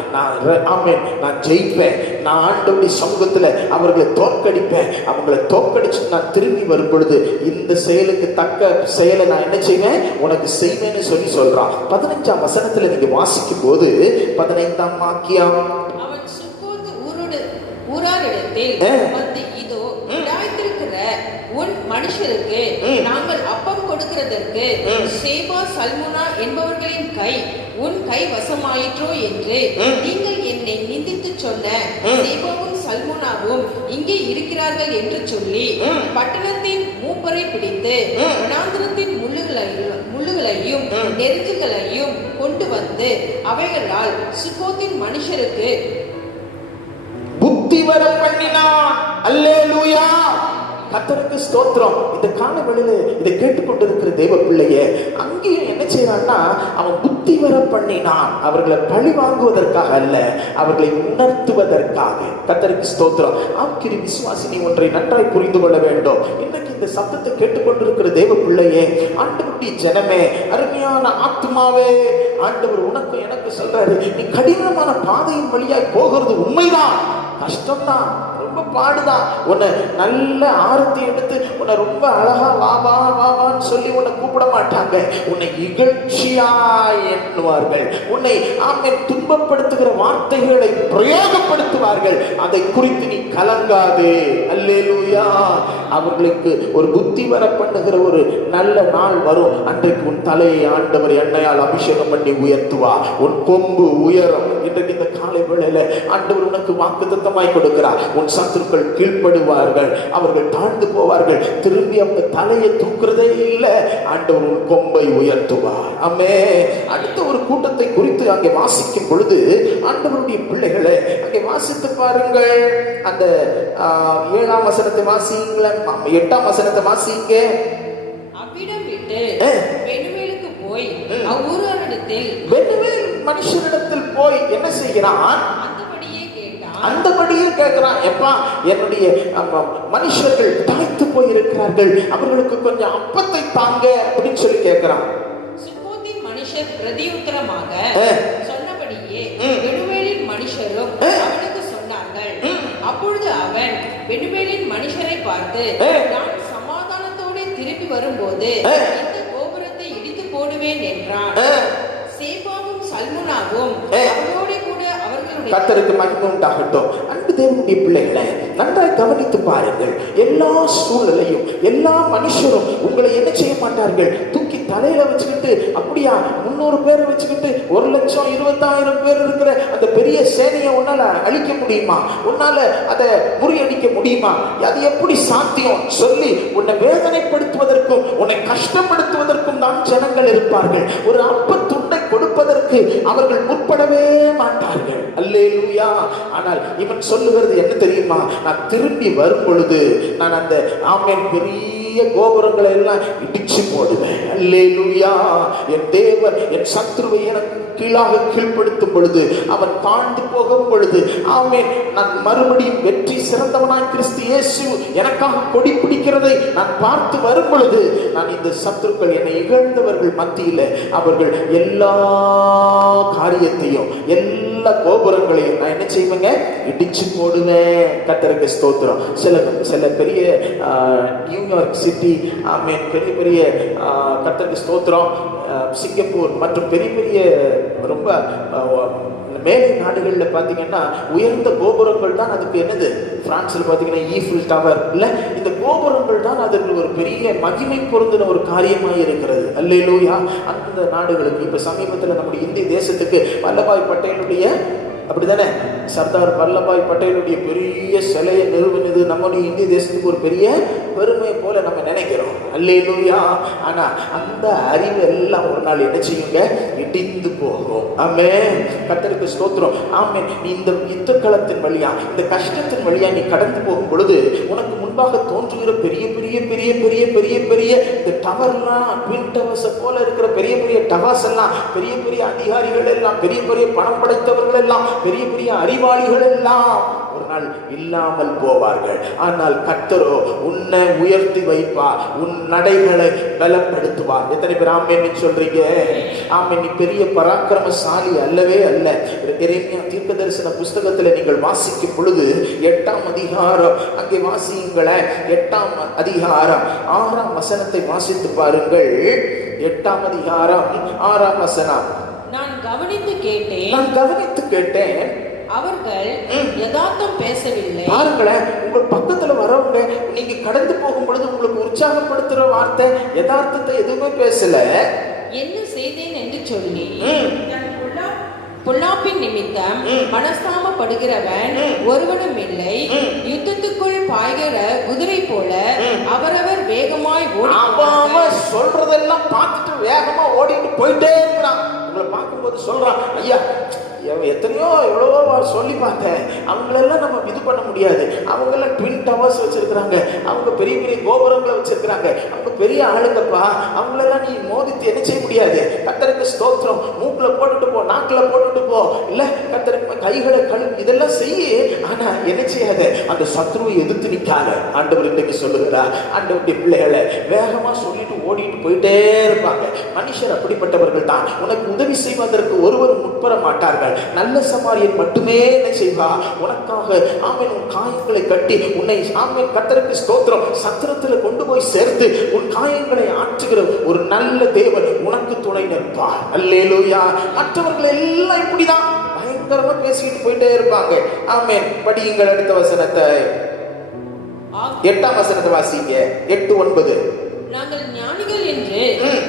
நான் ஜெயிப்பேன், நான் ஆண்டவருடைய சமூகத்தில் அவர்களை தோற்கடிப்பேன், அவங்களை தோற்கடிச்சு நான் திரும்பி வரும் பொழுது இந்த செயலுக்கு தக்க செயலை நான் என்ன செய்வேன்? உனக்கு செய்வேன்னு சொல்லி சொல்றான். 15ஆம் வசனத்துல நீங்க வாசிக்கும் போது 15ஆம் வாக்கியம், அவன் சுக்கோத் ஊராரிடத்தில் வந்து, இதோ விடாய்த்திருக்கிற உன் மனுஷருக்கு நாங்கள் அப்பம் கொடுக்கிறதற்கு சேபா சல்முனா என்பவர்களின் கை உன் கை வசமாயிற்றோ என்று நீங்கள் என்னை நிந்தித்து சொன்ன சேபாவும் சல்முனாவும் இங்கே இருக்கிறார்கள் என்று சொல்லி பட்டணத்தின் மூப்பரை பிடித்து வனாந்திரத்தின் முள்ளுகளையும் நெருஞ்சுகளையும் கொண்டு வந்து அவைகளால் சுக்கோத்தின் மனுஷருக்கு புத்தி வர பண்ணினான். அல்லேலூயா. கர்த்தருக்கு ஸ்தோத்திரம். இந்த கால வேளையில இதை கேட்டுக்கொண்டிருக்கிற தேவ பிள்ளையே, அங்கேயும் என்ன செய்யறான்னா, அவன் புத்தி வர பண்ணினான். அவர்களை பழி வாங்குவதற்காக அல்ல, அவர்களை உணர்த்துவதற்காக. கர்த்தருக்கு ஸ்தோத்திரம். ஆக்கிரி விசுவாசினி ஒன்றை நன்றாய் புரிந்து கொள்ள வேண்டும். இன்றைக்கு இந்த சத்தத்தை கேட்டுக்கொண்டிருக்கிற தேவ பிள்ளையே, ஆண்டவருடைய ஜனமே, அருமையான ஆத்மாவே, ஆண்டவர் உனக்கு எனக்கு சொல்றாரு, நீ கடினமான பாதையின் வழியாய் போகிறது உண்மைதான், கஷ்டம்தான், ரொம்ப பாடுதான். உன்னை நல்ல ஆரத்தி எடுத்து உன்னை ரொம்ப அழகா வா வா வான்னு சொல்லி உன்னை கூப்பிட மாட்டாங்க. உன்னை இகழ்ச்சியாய் எண்ணுவார்கள். உன்னை ஆமென் துன்பப்படுத்துகிற வார்த்தைகளை பிரயோகப்படுத்துவார்கள். அதை குறித்து நீ கலங்காதே. அல்லேலூயா. அவர்களுக்கு ஒரு புத்தி வர பண்ணுகிற ஒரு நல்ல நாள் வரும். அன்றைக்கு உன் தலையை ஆண்டவர் எண்ணெயால் அபிஷேகம் பண்ணி உயர்த்துவா. உன் கொம்பு உயரும். இன்றைக்கு இந்த காலை வேளையில ஆண்டவர் உனக்கு வாக்குத்தத்தமாய் கொடுக்கிறார். உன் சத்துருக்கள் கீழ்ப்படுவார்கள், அவர்கள் தாழ்ந்து போவார்கள். திரும்பி அவங்க தலையை தூக்குறதே இல்லை. ஆண்டவர் உன் கொம்பை உயர்த்துவார். ஆமே. அடுத்த ஒரு கூட்டத்தை குறித்து அங்கே வாசிக்கும் பொழுது ஆண்டவருடைய பிள்ளைகளை அங்கே வாசித்து பாருங்கள். அந்த 7ஆம் வசனத்தை வாசிங்கள, 8ஆம் வசனத்தை வாசிங்க. அவ்விடம் விட்டு பெனுவேலுக்கு போய் அவ்வூராரிடத்தில் பெனுவேல் மனுஷனிடத்தில் போய் என்ன செய்கிறான்? அந்தபடியே கேட்கிறான். எப்பா, என்னுடைய மனுஷர்கள் தாய்த்து போய் இருக்கிறார்கள், அவர்களுக்கு கொஞ்சம் அப்பத்தை தாங்க அப்படின்னு சொல்லி கேட்கிறான். சுக்கோத்தின் மனுஷர் பிரதியுத்தரமாக சொன்னபடியே பெனுவேலின் மனுஷரும் அவனுக்கு சொன்னார்கள். அப்பொழுது அவன் பெனுவேலின் மனுஷரை பார்த்து, நான் சமாதானத்தோடு திரும்பி வரும்போது இந்த கோபுரத்தை இடித்து போடுவேன் என்றான். சேபாவும் சல்முனாவும் அவரோட கூட அவர்களுடைய கர்த்தருக்கு மகிமை உண்டாகட்டும். அன்பு தேவனுடைய பிள்ளைகளை நன்றாய் கவனித்து பாருங்கள். எல்லா சூழ்நிலையும் எல்லா மனுஷரும் உங்களை என்ன செய்ய மாட்டார்கள்? தூக்கி தலையில வச்சுக்கிட்டு, அப்படியா 300 பேரை வச்சுக்கிட்டு 1,20,000 பேர் இருக்கிற அந்த பெரிய சேனையை உன்னால அழிக்க முடியுமா? உன்னால அதை முறியடிக்க முடியுமா? அது எப்படி சாத்தியம் சொல்லி உன்னை வேதனைப்படுத்துவதற்கும் உன்னை கஷ்டப்படுத்துவதற்கும் தான் ஜனங்கள் இருப்பார்கள். ஒரு அப்பத்துண்டை கொடுப்பதற்கு அவர்கள் முற்படவே மாட்டார்கள். அல்லேலூயா. ஆனால் இவன் சொல்லுகிறது என்ன தெரியுமா? நான் திரும்பி வரும் பொழுது நான் அந்த ஆமென் பெரிய கோபுரங்களை எல்லாம் இடிச்சு போடுவேன். அல்லேலூயா. என் தேவன் என் சத்துருவை எனக்கு கீழாக கீழ்ப்படுத்தும் பொழுது, அவன் தாழ்ந்து போகும் பொழுது, ஆமென், நான் மறுபடியும் வெற்றி சிறந்தவனாய் கிறிஸ்து இயேசு எனக்காக கொடி பிடிக்கிறதை நான் பார்த்து வரும் பொழுது, நான் இந்த சத்துருக்கள் என்னை இகழ்ந்தவர்கள் மத்தியில் அவர்கள் எல்லா காரியத்தையும் எல்லா கோபுரங்களையும் நான் என்ன செய்வேங்க? இடிச்சு போடுவேன். கர்த்தருக்கு ஸ்தோத்திரம். சில பெரிய நியூயார்க் சிட்டி, ஆமென், பெரிய பெரிய கர்த்தருக்கு ஸ்தோத்திரம், சிங்கப்பூர் மற்றும் பெரிய பெரிய ரொம்ப மேலை நாடுகளில் பார்த்தீங்கன்னா உயர்ந்த கோபுரங்கள் தான் அதுக்கு என்னது? பிரான்ஸில் பார்த்தீங்கன்னா ஈஃபில் டவர் இல்லை, இந்த கோபுரங்கள் தான் அதற்கு ஒரு பெரிய மகிமை பொருந்தின ஒரு காரியமாக இருக்கிறது. அல்லேலூயா. அந்த நாடுகளுக்கு இப்போ சமீபத்தில் நம்முடைய இந்திய தேசத்துக்கு வல்லபாய் பட்டேலுடைய, அப்படிதானே, சர்தார் வல்லபாய் பட்டேலுடைய பெரிய சிலையை நிறுவனது நம்முடைய இந்திய தேசத்துக்கு ஒரு பெரிய பெருமை போல நம்ம நினைக்கிறோம். அல்லேலூயா. ஆனா அந்த அறிவு எல்லாம் ஒரு நாள் என்ன செய்யுங்க? இடிந்து போகும். ஆமென். கர்த்தருக்கு ஸ்தோத்திரம். ஆமென். நீ இந்த யுத்தக்களத்தின் வழியா, இந்த கஷ்டத்தின் வழியா நீ கடந்து போகும் பொழுது உனக்கு முன்பாக தோன்றுகிற பெரிய பெரிய பெரிய பெரிய பெரிய பெரிய இந்த டவர்லாம், ட்வின் டவர்ஸ் போல இருக்கிற பெரிய பெரிய டவர்ஸ் எல்லாம், பெரிய பெரிய அதிகாரிகள் எல்லாம், பெரிய பெரிய பணம் படைத்தவர்கள் எல்லாம், பெரிய பெரிய அறிவாளிகள் எல்லாம் ஒரு நாள் இல்லாமல் போவார்கள். ஆனால் கர்த்தரோ உன்னை உயர்த்தி வைப்பார், உன் நடைகளை பலப்படுத்துவார். எத்தனை பேர் ஆமென் சொல்றீங்க? ஆமென். நீ பெரிய பராக்கிரமசாலி அல்லவே அல்ல. எரேமியா தீர்க்கதரிசன புஸ்தகத்தில் நீங்கள் வாசிக்கும் பொழுது 8ஆம் அதிகாரம் அங்கே வாசியுங்களேன். 8ஆம் அதிகாரம் 6ஆம் வசனத்தை வாசித்து பாருங்கள். 8ஆம் அதிகாரம் 6ஆம் வசனம். நான் கவனித்து கேட்டேன், அவர்கள் யதார்த்தம் பேசவில்லை. பாருங்களேன், உங்க பக்கத்துல வரவங்க நீங்க கடந்து போகும் பொழுது உங்களுக்கு உற்சாகப்படுத்துற வார்த்தை யதார்த்தத்தை எதுவுமே பேசல. என்ன செய்தேன் என்று சொல்லி பொல்லாப்பின் நிமித்தம் மனஸ்தாபப்படுகிறவன் ஒருவனும் இல்லை. யுத்தத்துக்குள் பாய்கிற குதிரை போல அவரவர் வேகமாய் ஓடி சொல்றதெல்லாம் பார்த்துட்டு வேகமா ஓடிட்டு போயிட்டே இருக்கிறான். உங்களை பார்க்கும்போது சொல்றான், ஐயா எத்தனையோ எவ்வளவோ சொல்லி பார்த்தேன், அவங்களெல்லாம் நம்ம இது பண்ண முடியாது. அவங்கெல்லாம் ட்வின் டவர்ஸ் வச்சிருக்கிறாங்க, அவங்க பெரிய பெரிய கோபுரங்களை வச்சிருக்கிறாங்க, அவங்க பெரிய ஆளுங்கப்பா, அவங்களெல்லாம் நீ மோதித்து என்ன செய்ய முடியாது. கர்த்தருக்கு ஸ்தோத்திரம். மூக்குல போட்டுட்டு போ, நாக்குல போட்டுட்டு போ, இல்ல கர்த்தருக்கு கைகளை கழுவு, இதெல்லாம் செய்ய. ஆனா என்ன செய்யாத, அந்த சத்ருவை எதிர்த்து நிக்காத. ஆண்டவர் இன்னைக்கு சொல்லுகிறார், ஆண்டவருடைய பிள்ளைகளை வேகமா சொல்லிட்டு ஓடிட்டு போயிட்டே இருப்பாங்க. மனுஷர் அப்படிப்பட்டவர்கள் தான். உனக்கு உதவி செய்வதற்கு ஒருவர் முற்பட மாட்டார்கள். நல்ல சமாரியன் மட்டுமே என்ன செய்வா, உனக்காக ஆமென் உன் காயங்களை கட்டி உன்னை ஆமென் கர்த்தருக்கு ஸ்தோத்திரம் சத்திரத்தில் கொண்டு போய் சேர்த்து உன் காயங்களை ஆற்றுகிற ஒரு நல்ல தேவன் உனக்கு துணை நிற்பார். அல்லேலூயா. மற்றவர்கள் எல்லாம் இப்படிதான் பயங்கரமா பேசிட்டு போயிட்டே இருப்பாங்க. ஆமென். படியுங்கள் அடுத்த வசனத்தை, 8ஆம் வசனத்தை வாசிங்க. 8:9. நாங்கள் ஞானிகள் என்று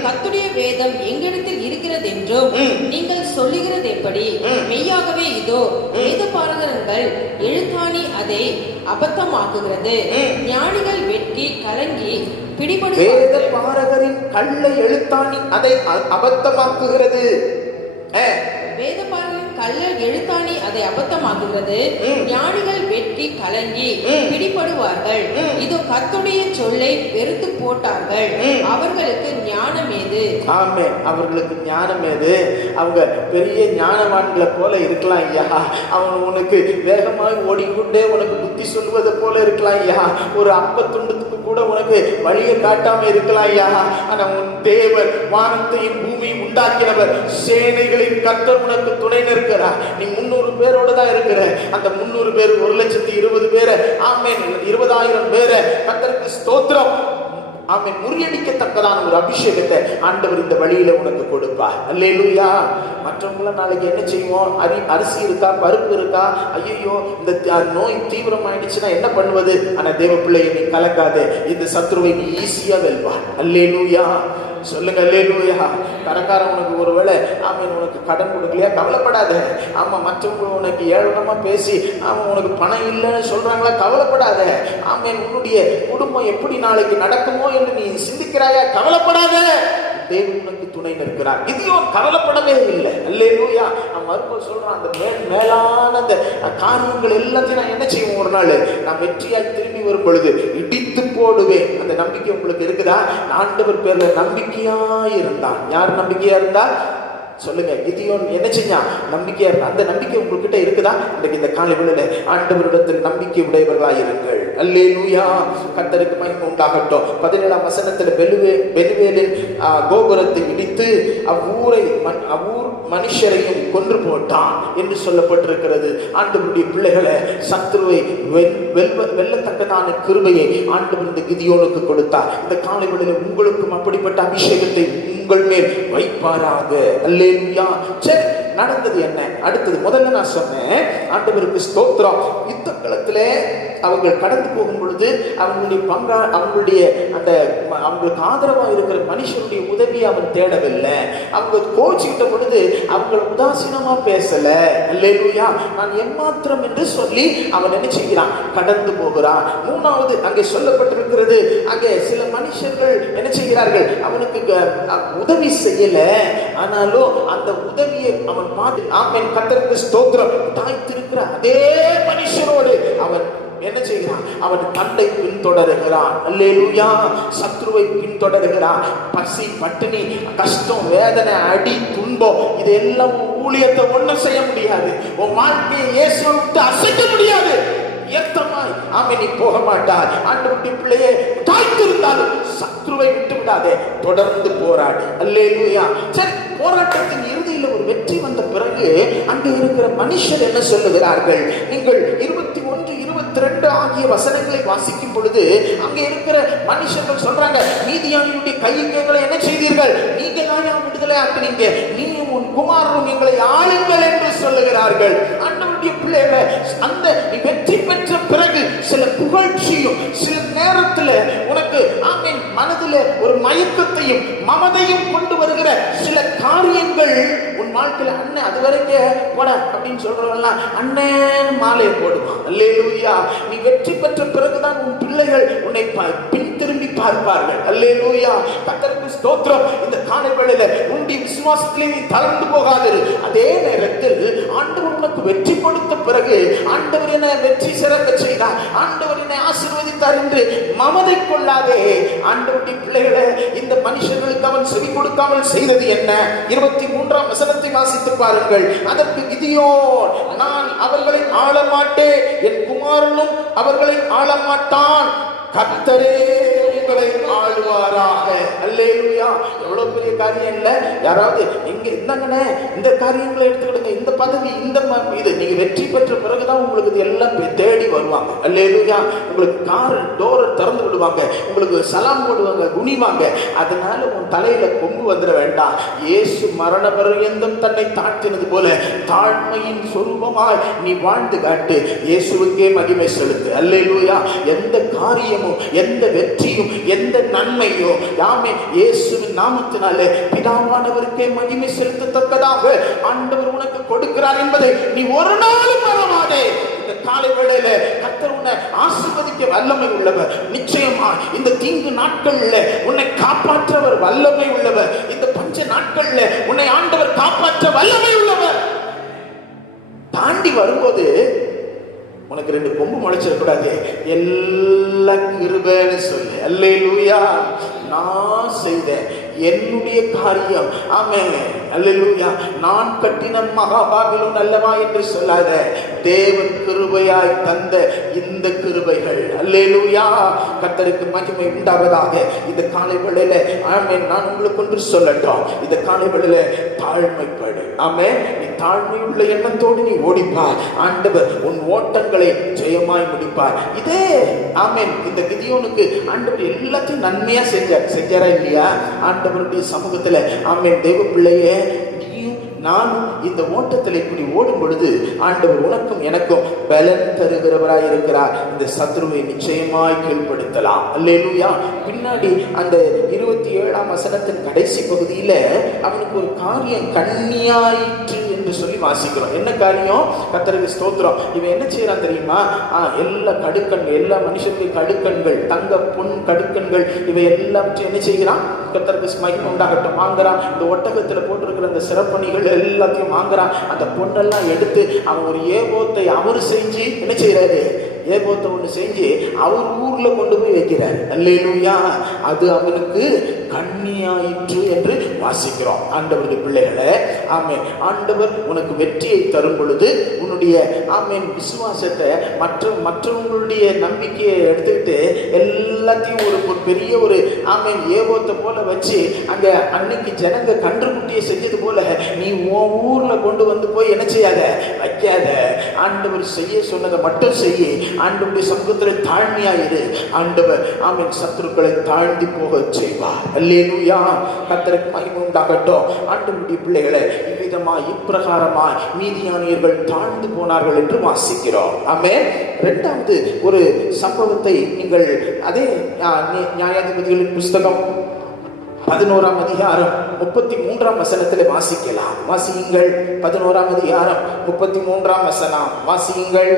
கர்த்தருடைய வேதம் எங்களிடத்தில் இருக்கிறது என்றும் நீங்கள் சொல்லுகிறது எப்படி? மெய்யாகவே இதோ வேத பாரகர்கள் எழுத்தாணி அதை அபத்தமாக்குகிறது. ஞானிகள் வெட்கி கலங்கி பிடிபடு. வேத பாரகரின் கள்ள எழுத்தாணி அதை அபத்தமாக்குகிறது. வேத பாரகரின் கள்ள எழுத்தாணி அதை அபத்தமாக்குகிறது. ஞானிகள் வெட்கி கலங்கி பிடிபடுவார்கள். இதோ கர்த்தருடைய சொல்லை வெறுத்து போட்டார்கள். அவர்களுக்கு ஞானம் ஏது? ஆமென். அவர்களுக்கு ஞானம் ஏது? அவங்க பெரிய ஞானவான்களை போல இருக்கலாம் ஐயா. அவன் உனக்கு வேகமாக ஓடிக்கொண்டே உனக்கு புத்தி சொல்வதை போல இருக்கலாம் ஐயா. ஒரு அப்பத்துண்டுக்கு கூட உனக்கு வழியை காட்டாம இருக்கலாம் ஐயா. ஆனா உன் தேவன் வானத்தையும் பூமியும் உண்டாக்கினவர், சேனைகளின் கர்த்தர் உனக்கு துணை நிற்கிறார். நீ 300 பேரோட தான் இருக்கிற. அந்த 300 பேர் 1,20,000 பேரை ஆமென் 20,000 பேரை கர்த்தருக்கு ஸ்தோத்திரம் ஆமென் முறியடிக்கத்தக்கதான ஒரு அபிஷேகத்தை ஆண்டவர் இந்த வழியில உனக்கு கொடுப்பார். அல்லேலூயா. மற்றவங்கள நாளைக்கு என்ன செய்வோம், அரிசி இருக்கா, பருப்பு இருக்கா, ஐயோ இந்த நோய் தீவிரமாயிடுச்சுன்னா என்ன பண்ணுவது? ஆனா தேவ பிள்ளையை நீ கலக்காதே, இந்த சத்ருவை நீ ஈஸியா வெல்வார். அல்லேலூயா. சொல்லுங்க அல்லேலூயா. கடைக்காரன் உனக்கு ஒருவேளை ஆமென் உனக்கு கடன் கொடுக்கலையா, கவலைப்படாத. ஆமா, மற்றவங்க உனக்கு ஏழனமா பேசி ஆமாம் உனக்கு பணம் இல்லைன்னு சொல்றாங்களா, கவலைப்படாத. ஆமென் உன்னுடைய குடும்பம் எப்படி நாளைக்கு நடக்குமோ என்று நீ சிந்திக்கிறாயா, கவலைப்படாத. தேவன் உனக்கு துணை நிற்கிறார். கிதியோன் கவலைப்படவே இல்லை. அல்லேலூயா. மறுபடியும் சொல்றான், அந்த மேலான அந்த காரியங்கள் எல்லாத்தையும் நான் என்ன செய்வோம், ஒரு நாள் நான் வெற்றியால் திரும்பி வரும் பொழுது இடித்து போடுவேன். அந்த நம்பிக்கை உங்களுக்கு இருக்குதா? ஆண்டவர் பேர்ல நம்பிக்கையா இருந்தான். யார் நம்பிக்கையா இருந்தா சொல்லுங்க. கிதியோன் என்ன செஞ்சான்? நம்பிக்கையா இருந்தான். அந்த நம்பிக்கை உங்ககிட்ட இருக்குதா? இன்றைக்கு இந்த காலை வேளையில ஆண்டவரிடத்தில் நம்பிக்கை உடையவர்களாக இருங்கள். அல்லேலூயா. கர்த்தருக்கு மகிமை உண்டாகட்டும். 17ஆம் வசனத்தில் பெனுவேலின் கோபுரத்தை இடித்து அவ்வூர் மனுஷரையும் கொன்று போட்டான் என்று சொல்லப்பட்டிருக்கிறது. ஆண்டவருடைய பிள்ளைகளை சத்ருவை வெல்லத்தக்கதான கிருபையை ஆண்டவர் இந்த கிதியோனுக்கு கொடுத்தார். இந்த காலை வேளையில உங்களுக்கும் அப்படிப்பட்ட அபிஷேகத்தை உங்கள் மேல் வைப்பாராக. அல்லேலூயா. சரி, நடந்தது என்ன? அடுத்தது முதல்ல நான் சொன்னேன், ஆண்டவருக்கு ஸ்தோத்திரம். யுத்த களத்திலே அவர்கள் கடந்து போகும் பொழுது அவங்களுடைய அந்த அவங்களுக்கு ஆதரவாக இருக்கிற மனுஷனுடைய உதவியை அவன் தேடவில்லை. அவங்க கோச்சிக்கிட்ட பொழுது அவங்களை உதாசீனமா பேசல. அல்லேலூயா. நான் எம்மாத்திரம் என்று சொல்லி அவன் என்ன செய்கிறான்? கடந்து போகிறான். மூணாவது அங்கே சொல்லப்பட்டிருக்கிறது, அங்கே சில மனுஷர்கள் என்ன செய்கிறார்கள்? அவனுக்கு உதவி செய்யல, ஆனாலும் அந்த உதவியை அவன் பார்த்து ஆமென் கர்த்தருக்கு ஸ்தோத்திரம் தாய்த்திருக்கிற அதே மனுஷனோடு அவன் என்ன செய்கிறான்? அவன் தண்டை பின்தொடருகிறான். அல்லேலூயா. சத்ருவை பின்தொடருகிறான். பசி, பட்டினி, கஷ்டம், வேதனை, அடி, துன்பம், இது எல்லாம் ஊழியத்தை ஒண்ணும் செய்ய முடியாது. உன் வாழ்க்கையை இயேசுவை விட்டு அசைக்க முடியாது. ஏத்தமாய் ஆமென் நீ போக மாட்டார். ஆண்டவருடைய பிள்ளையே தாய்த்திருந்தாலும் சத்ருவை விட்டு விடாதே, தொடர்ந்து போராடு. அல்லேலூயா. சரி, போராட்டத்தின் இறுதியில் ஒரு வெற்றி வந்த பிறகு அங்கே இருக்கிற மனுஷர் என்ன சொல்லுகிறார்கள்? நீங்கள் 21, 22 ஆகிய வசனங்களை வாசிக்கும் பொழுது அங்கே இருக்கிற மனுஷர்கள் சொல்றாங்க, மீதியானியுடைய கையங்களை என்ன செய்தீர்கள்? நீங்கள் விடுதலை ஆக்குனீங்க, நீயும் உன் குமாரனும் எங்களை ஆளுங்கள் என்று சொல்லுகிறார்கள். ஆண்டவருடைய பிள்ளைகளை அந்த வெற்றி பெற்ற பிறகு சில புகழ்ச்சியும் சில நேரத்தில் உனக்கு ஆமென் மனதில் ஒரு மயக்கத்தையும் மமதையும் கொண்டு வருகிற சில காரியங்கள் உன் வாழ்க்கையில் அண்ணன் அது வரைக்கும் போட அப்படின்னு சொல்றவெல்லாம் அண்ணன் மாலையை போடுவான். அல்லேலூயா. நீ வெற்றி பெற்ற பிறகுதான் உன் பிள்ளைகள் உன்னை பின் திரும்பி பார்ப்பார்கள். அல்லேலூயா. கர்த்தருக்கு ஸ்தோத்திரம். இந்த காலை வேளையில உன்னுடைய விசுவாசத்திலே நீ தளர்ந்து போகாதிரு. அதே நேரத்தில் ஆண்டவர் உனக்கு வெற்றி கொடுத்த பிறகு ஆண்டவர் என்ன வெற்றி சிறக்க செய்தார், ஆண்டவர் என்னை ஆசீர்வதித்தார் என்று மமதை கொள்ளாதே. ஆண்டவருடைய பிள்ளைகளை இந்த மனுஷர்களுக்கு அவன் செவி கொடுக்காமல் செய்தது என்ன? 23ஆம் வசனத்தை வாசித்து பாருங்கள். அதற்கு கிதியோன், நான் அவர்களை ஆளமாட்டேன், என் குமாரனும் அவர்களை ஆளமாட்டான், கர்த்தரே உங்களை ஆளுவாராக. அல்லேலூயா. எவ்வளவு பெரிய காரியம் இல்ல? யாராவது இங்க இருந்தாங்கன்னே இந்த காரியங்களை எடுத்துக்கிடுங்க, இந்த பதவி, இந்த இது நீங்க வெற்றி பெற்ற பிறகுதான் உங்களுக்கு இது எல்லாம் தேடி வருவாங்க. அல்லேலூயா. உங்களுக்கு கார் டோரை திறந்து விடுவாங்க, உங்களுக்கு சலாம் போடுவாங்க, குனிவாங்க. அதனால உன் தலையில கொம்பு வந்துட வேண்டாம். இயேசு மரண பர்யந்தம் தன்னை தாழ்த்தினது போல தாழ்மையின் சொரூபமாய் நீ வாழ்ந்து காட்டு. இயேசுவுக்கே மகிமை செலுத்து. அல்லேலூயா. எந்த காரியமும், எந்த வெற்றியும், எந்த நன்மையோ யாமே இயேசுவின் நாமத்தினாலே பிதாவானவருக்கே மகிமை செலுத்தத்தக்கதாக ஆண்டவர் உனக்கு கொடுக்கிறார் என்பதை நீ ஒரு நாளும் மறவாதே. இந்த காலை வேளையில கர்த்தர் உன்னை ஆசீர்வதிக்க வல்லமை உள்ளவர். நிச்சயமா இந்த தீங்கு நாட்கள்ல உன்னை காப்பாற்றவர் வல்லமை உள்ளவர். இந்த பஞ்ச நாட்கள்ல உன்னை ஆண்டவர் காப்பாற்ற வல்லமை உள்ளவர். தாண்டி வரும்போது உனக்கு 2 கொம்பு முளைச்சிடக்கூடாது. எல்லாம் கிருபைன்னு சொல்லு. அல்லேலூயா. நான் செய்த என்னுடைய காரியம், ஆமென், அல்லேலூயா, நான் கட்டின மகாபாபிலோன் அல்லவா என்று சொல்லாத, தேவன் கிருபையாய் தந்த இந்த கிருபைகள். அல்லேலூயா. கர்த்தருக்கு மகிமை உண்டாவதாக. இந்த காலை வேளையில ஆமென், நான் உங்களுக்கு ஒன்று சொல்லட்டும். இந்த காலை வேளையில தாழ்மைப்படு. ஆமென். நீ தாழ்மையுள்ள எண்ணத்தோடு நீ ஓடிப்பார். ஆண்டவர் உன் ஓட்டங்களை ஜெயமாய் முடிப்பார். இதே ஆமென், இந்த கிதியோனுக்கு ஆண்டவர் எல்லாத்தையும் நன்மையா செஞ்சாரா இல்லையா? ஆண்டவருடைய சமூகத்துல ஆமென், தேவ பிள்ளையே, நானும் இந்த ஓட்டத்தில் இப்படி ஓடும் பொழுது ஆண்டவர் உனக்கும் எனக்கும் பலன் தருகிறவராய் இருக்கிறார். இந்த சத்ருவை நிச்சயமாய் கீழ்ப்படுத்தலாம். அல்லேலூயா. பின்னாடி அந்த 27ஆம் வசனத்தின் கடைசி பகுதியில அவனுக்கு ஒரு காரியம் கண்ணியாயிற்று என்று சொல்லி வாசிக்கிறோம். என்ன காரியம்? கர்த்தருக்கு ஸ்தோத்திரம். இவன் என்ன செய்யறான் தெரியுமா? எல்லா கடுக்கண்கள், எல்லா மனுஷனுடைய கடுக்கண்கள், தங்க பொன் கடுக்கண்கள், இவை எல்லாத்தையும் என்ன செய்கிறான்? கர்த்தருக்கு மகிமை உண்டாகட்டும் வாங்குறான். இந்த ஒட்டகத்துல போட்டிருக்கிற அந்த சிறப்பணிகள் எல்லாத்தையும் வாங்குறான். அந்த பொண்ணெல்லாம் எடுத்து அவன் ஒரு ஏபோத்தை அவரு செஞ்சு என்ன செய்யறாரு? ஏபோத்தை ஒன்று செஞ்சு அவர் ஊர்ல கொண்டு போய் வைக்கிறார். அல்லேலூயா. அது அவனுக்கு கண்ணியாயிற்று என்று வாசிக்கிறோம். ஆண்டவருடைய பிள்ளைகளே, ஆமென், ஆண்டவர் உனக்கு வெற்றியை தரும் பொழுது உன்னுடைய ஆமென் விசுவாசத்தை மற்றவங்களுடைய நம்பிக்கையை எடுத்துக்கிட்டு எல்லாத்தையும் ஒரு பெரிய ஒரு ஆமென் ஏபோத்தை போல வச்சு அங்க அன்னைக்கு ஜனங்க கன்றுக்குட்டியை செஞ்சது போல நீ உன் ஊர்ல கொண்டு வந்து போய் என்ன செய்யாத, வைக்காத. ஆண்டவர் செய்ய சொன்னதை மட்டும் செய்ய. ஆண்டவருடைய சமூகத்தில் தாழ்மையாயிரு. ஆண்டவர் ஆமென் சத்துருக்களை தாழ்ந்து போக செய்வார். அல்லேலூயா. கர்த்தருக்கு மகிமை உண்டாகட்டும். ஆண்டவருடைய பிள்ளைகளை இவ்விதமாய் இப்பிரகாரமாய் மீதியானியர்கள் தாழ்ந்து போனார்கள் என்று வாசிக்கிறோம். ஆமென். இரண்டாவது ஒரு சம்பவத்தை நீங்கள் அதே நியாயாதிபதிகளின் புஸ்தகம் 11ஆம் அதிகாரம் 33ஆம் வசனத்தில் வாசிக்கலாம். வாசியுங்கள். 11ஆம் அதிகாரம் 33ஆம் வசனம் வாசியுங்கள்.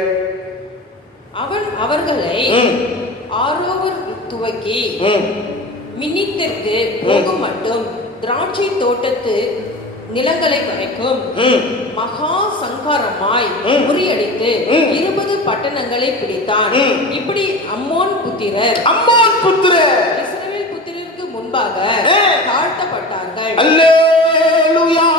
அவன் அவர்களை ஆரோவர் துவக்கி மின்னித்திற்கு போகும் மட்டும் திராட்சை தோட்டத்து நிலங்களை வரைக்கும் மகா சங்காரமாய் முறியடித்து 20 பட்டணங்களை பிடித்தான். இப்படி அம்மோன் புத்திரர் இஸ்ரவேல் புத்திரருக்கு முன்பாக தாழ்த்தப்பட்டார்கள். அல்லேலூயா.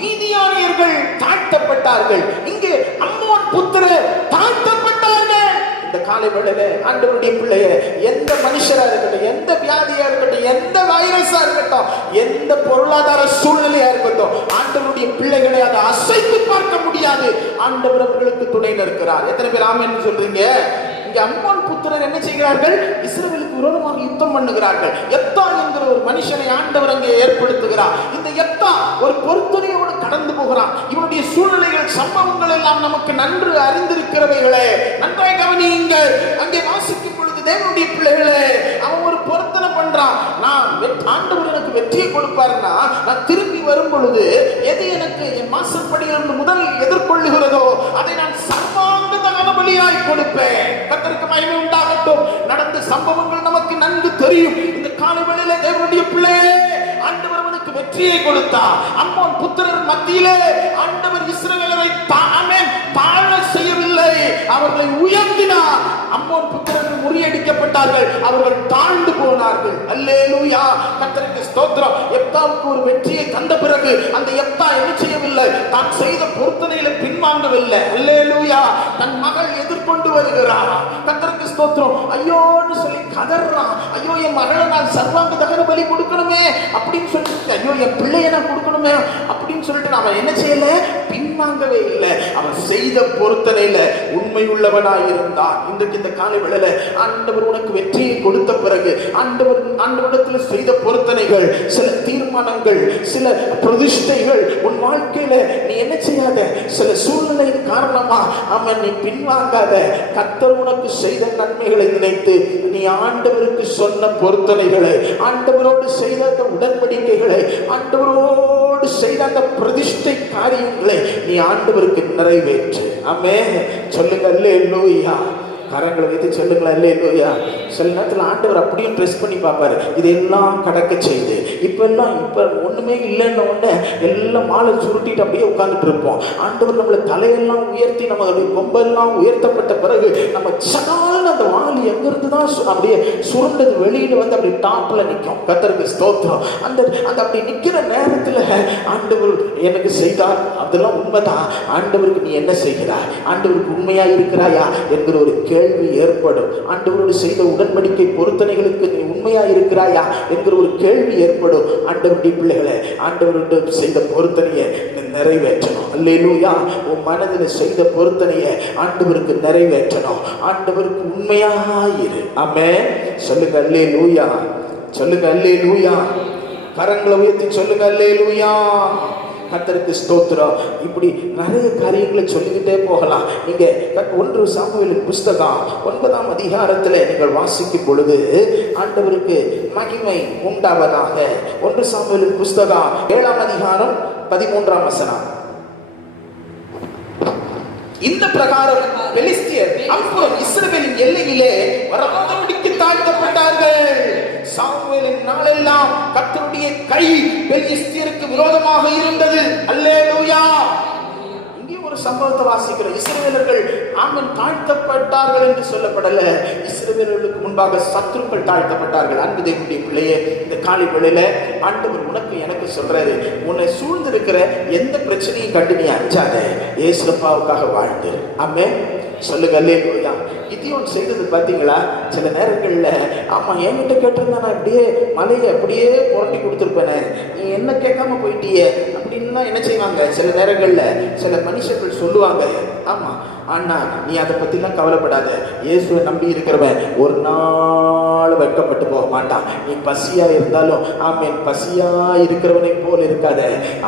மீதியானியர்கள் தாழ்த்தப்பட்டார்கள். இங்கே அம்மோன் புத்திரர் தாழ்த்தப்பட்டார்கள். இந்த காலை வேளையில ஆண்டவருடைய பிள்ளைய, எந்த மனுஷரா இருக்கட்டும், எந்த வியாதியா இருக்கட்டும், எந்த வைரஸா இருக்கட்டும், எந்த பொருளாதார சூழ்நிலையா இருக்கட்டும், ஆண்டவருடைய பிள்ளைகளை அதை அசைத்து பார்க்க முடியாது. ஆண்டவர் அவர்களுக்கு துணை நிற்கிறார். எத்தனை பேர் ஆமென் சொல்றீங்க? இங்க அம்மோன் புத்திரர் என்ன செய்கிறார்கள்? இஸ்ரவேலுக்கு விரோதமாக யுத்தம் பண்ணுகிறார்கள். எப்தா என்கிற ஒரு மனுஷனை ஆண்டவர் அங்கே ஏற்படுத்துகிறார். இந்த எப்தா ஒரு பொறுத்துணையோடு கடந்து போகிறான். இவனுடைய சூழ்நிலைகள், சம்பவங்கள் எல்லாம் நமக்கு நன்கு அறிந்திருக்கிறவைகளே. நன்றாக கவனியுங்கள். அங்கே வாசிக்கும் பொழுது தேவனுடைய பிள்ளைகளே, அவன் ஒரு பொருத்தனை பண்றான். நான் ஆண்டவர் எனக்கு வெற்றியை கொடுப்பாருன்னா, நான் திரும்பி வரும் பொழுது எது எனக்கு என் மாசப்படியிலிருந்து முதல் எதிர்கொள்ளுகிறதோ அதை நான் சர்வாங்க தகன பலியாய் கொடுப்பேன். கர்த்தருக்கு மகிமை உண்டாகட்டும். நடந்த சம்பவங்கள் நமக்கு நன்கு தெரியும். இந்த காலை வேளையில தேவனுடைய பிள்ளையே, ஆண்டவர் அவனுக்கு வெற்றியை கொடுத்தார். அம்மோன் புத்திரர் மத்தியிலே ஆண்டவர் இஸ்ரவேலரை தாழ செய்யவில்லை, அவர்களை உயர்த்தினார். அம்மோன் புத்திரர்கள் முறியடிக்கப்பட்டார்கள், அவர்கள் தாழ்ந்து போனார்கள். அல்லேலூயா. கர்த்தருக்கு ஸ்தோத்திரம். எப்தாவுக்கு ஒரு வெற்றியை தந்த பிறகு அந்த எப்தா என்ன செய்யவில்லை? தான் செய்த பொருத்தனையில பின் பின்வாங்கவில்லை. அல்லேலூயா. தன் மகள் எதிர்கொண்டு வருகிறார். கர்த்தருக்கு ஸ்தோத்திரம். ஐயோன்னு சொல்லி கதறான். ஐயோ, என் மகளை நான் சர்வாங்க தகன பலி கொடுக்கணுமே அப்படின்னு சொல்லிட்டு, ஐயோ என் பிள்ளைய நான் கொடுக்கணுமே அப்படின்னு சொல்லிட்டு அவன் என்ன செய்யல? பின்வாங்கவே இல்லை. அவன் செய்த பொருத்தனையில உண்மை உள்ளவனாய் இருந்தான். இன்றைக்கு இந்த காலை வேளையில ஆண்டவர் உனக்கு வெற்றியை கொடுத்த பிறகு ஆண்டவரிடத்தில் செய்த பொருத்தனைகள், சில தீர்மானங்கள், சில பிரதிஷ்டைகள் உன் வாழ்க்கையில நீ என்ன செய்யாத, சில சூழ்நிலையின் காரணமா அவன் நீ பின்வாங்காத. கர்த்தர் உனக்கு செய்த நன்மைகளை நினைத்து நீ ஆண்டவருக்கு சொன்ன பொருத்தனைகளை, ஆண்டவரோடு செய்த அந்த உடன்படிக்கைகளை, ஆண்டவரோடு செய்த அந்த பிரதிஷ்டை காரியங்களை நீ ஆண்டவருக்கு நிறைவேற்று. ஆமென். சொல்லுங்க அல்லேலூயா. கரங்களை வைத்து சொல்லுங்களா அல்லேலூயா. சில நேரத்தில் ஆண்டவர் அப்படியும் ட்ரெஸ் பண்ணி பார்ப்பாரு. இதெல்லாம் கடக்க செய்து இப்போ ஒண்ணுமே இல்லைன்னு உடனே எல்லாம் மாலை சுருட்டிட்டு அப்படியே உட்கார்ந்துட்டு இருப்போம். ஆண்டவர் நம்மளை தலையெல்லாம் உயர்த்தி நம்மளுடைய கொம்பெல்லாம் உயர்த்தப்பட்ட பிறகு நம்ம சடால் அந்த வால் எங்கிருந்து தான் அப்படியே சுருண்டது வெளியில வந்து அப்படி டாப்ல நிற்கும். கர்த்தருக்கு ஸ்தோத்திரம். அந்த அப்படி நிற்கிற நேரத்தில் ஆண்டவர் எனக்கு செய்தார். அதெல்லாம் உண்மைதான். ஆண்டவருக்கு நீ என்ன செய்கிறாய்? ஆண்டவருக்கு உண்மையா இருக்கிறாயா என்கிற ஒரு கேள்வி ஏற்படும். ஆண்டவரோடு செய்த உடன்படிக்கை பொருத்தனைகளுக்கு நீ உண்மையா இருக்கிறாயா என்கிற ஒரு கேள்வி ஏற்படும். ஆண்டவருடைய பிள்ளைகளை ஆண்டவரோடு செய்த பொருத்தனையை நிறைவேற்றணும். அல்லேலூயா. உன் மனதில் செய்த பொருத்தனையை ஆண்டவருக்கு நிறைவேற்றணும். ஆண்டவருக்கு உண்மையாயிரு. ஆமென். சொல்லுங்க அல்லேலூயா. சொல்லுங்க அல்லேலூயா. கரங்களை உயர்த்தி சொல்லுங்க அல்லேலூயா. கர்த்தருக்கு ஸ்தோத்திரம். இப்படி நிறைய காரியங்களை சொல்லிக்கிட்டே போகலாம். நீங்க 1 சாமுவேலின் புஸ்தகம் 9ஆம் அதிகாரத்தில் நீங்கள் வாசிக்கும் பொழுது ஆண்டவருக்கு மகிமை உண்டாவதாக. 1 சாமுவேலின் புஸ்தகம் 7ஆம் அதிகாரம் 13ஆம் வசனம். இந்த பிரகாரம் பெலிஸ்தியர் அப்புறம் இஸ்ரவேலின் எல்லையிலே வராதபடிக்கு தாழ்த்தப்பட்டார்கள். சாமுவேலின் நாளெல்லாம் கர்த்தருடைய கை பெலிஸ்தியருக்கு விரோதமாக இருந்தது. அல்லேலூயா. இங்கே ஒரு சம்பவத்தை வாசிக்கிறோம். இஸ்ரவேலர்கள் ஆமென் தாழ்த்தப்பட்டார்கள் என்று சொல்லப்படல. இஸ்ரவேலர்களுக்கு முன்பாக சத்துருக்கள் தாழ்த்தப்பட்டார்கள். அன்பு தேவனுடைய பிள்ளையே, இந்த காலை வேளையில ஆண்டவர் உனக்கு எனக்கு சொல்றாரு, உன்னை சூழ்ந்திருக்கிற எந்த பிரச்சனையும் கண்டு நீ அஞ்சாத. இயேசுப்பாவுக்காக வாழ்ந்து. ஆமென். சொல்லுங்க அல்லேலூயா. கிதியோன் செய்தது பார்த்தீங்களா? சில நேரங்கள்ல ஆமா என்கிட்ட கேட்டிருந்தா நான் அப்படியே மலையை அப்படியே புரட்டி கொடுத்துருப்பேனே, நீ என்ன கேட்காம போயிட்டியே அப்படின்லாம் என்ன செய்வாங்க? சில நேரங்கள்ல சில மனுஷர்கள் சொல்லுவாங்க. ஆமா, ஆனா நீ அதை பத்திலாம் கவலைப்படாத. இயேசுவை நம்பி இருக்கிறவன் ஒரு நாள் வெட்கப்பட்டு போக மாட்டான். நீ பசியா இருந்தாலும் ஆமென், பசியா இருக்கிறவனை போல இருக்காத.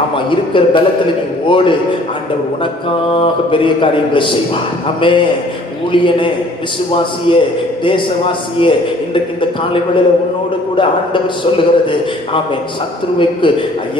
ஆமா, இருக்கிற பலத்துல நீ ஓடு. ஆண்டவர் உனக்காக பெரிய காரியங்களை செய்வார். ஆமென். ஊழியனே, விசுவாசியே, தேசவாசியே, இன்றைக்கு இந்த காலை வேளையில உன்னோடு கூட ஆண்டவர் சொல்லுகிறது ஆமென், சத்ருவுக்கு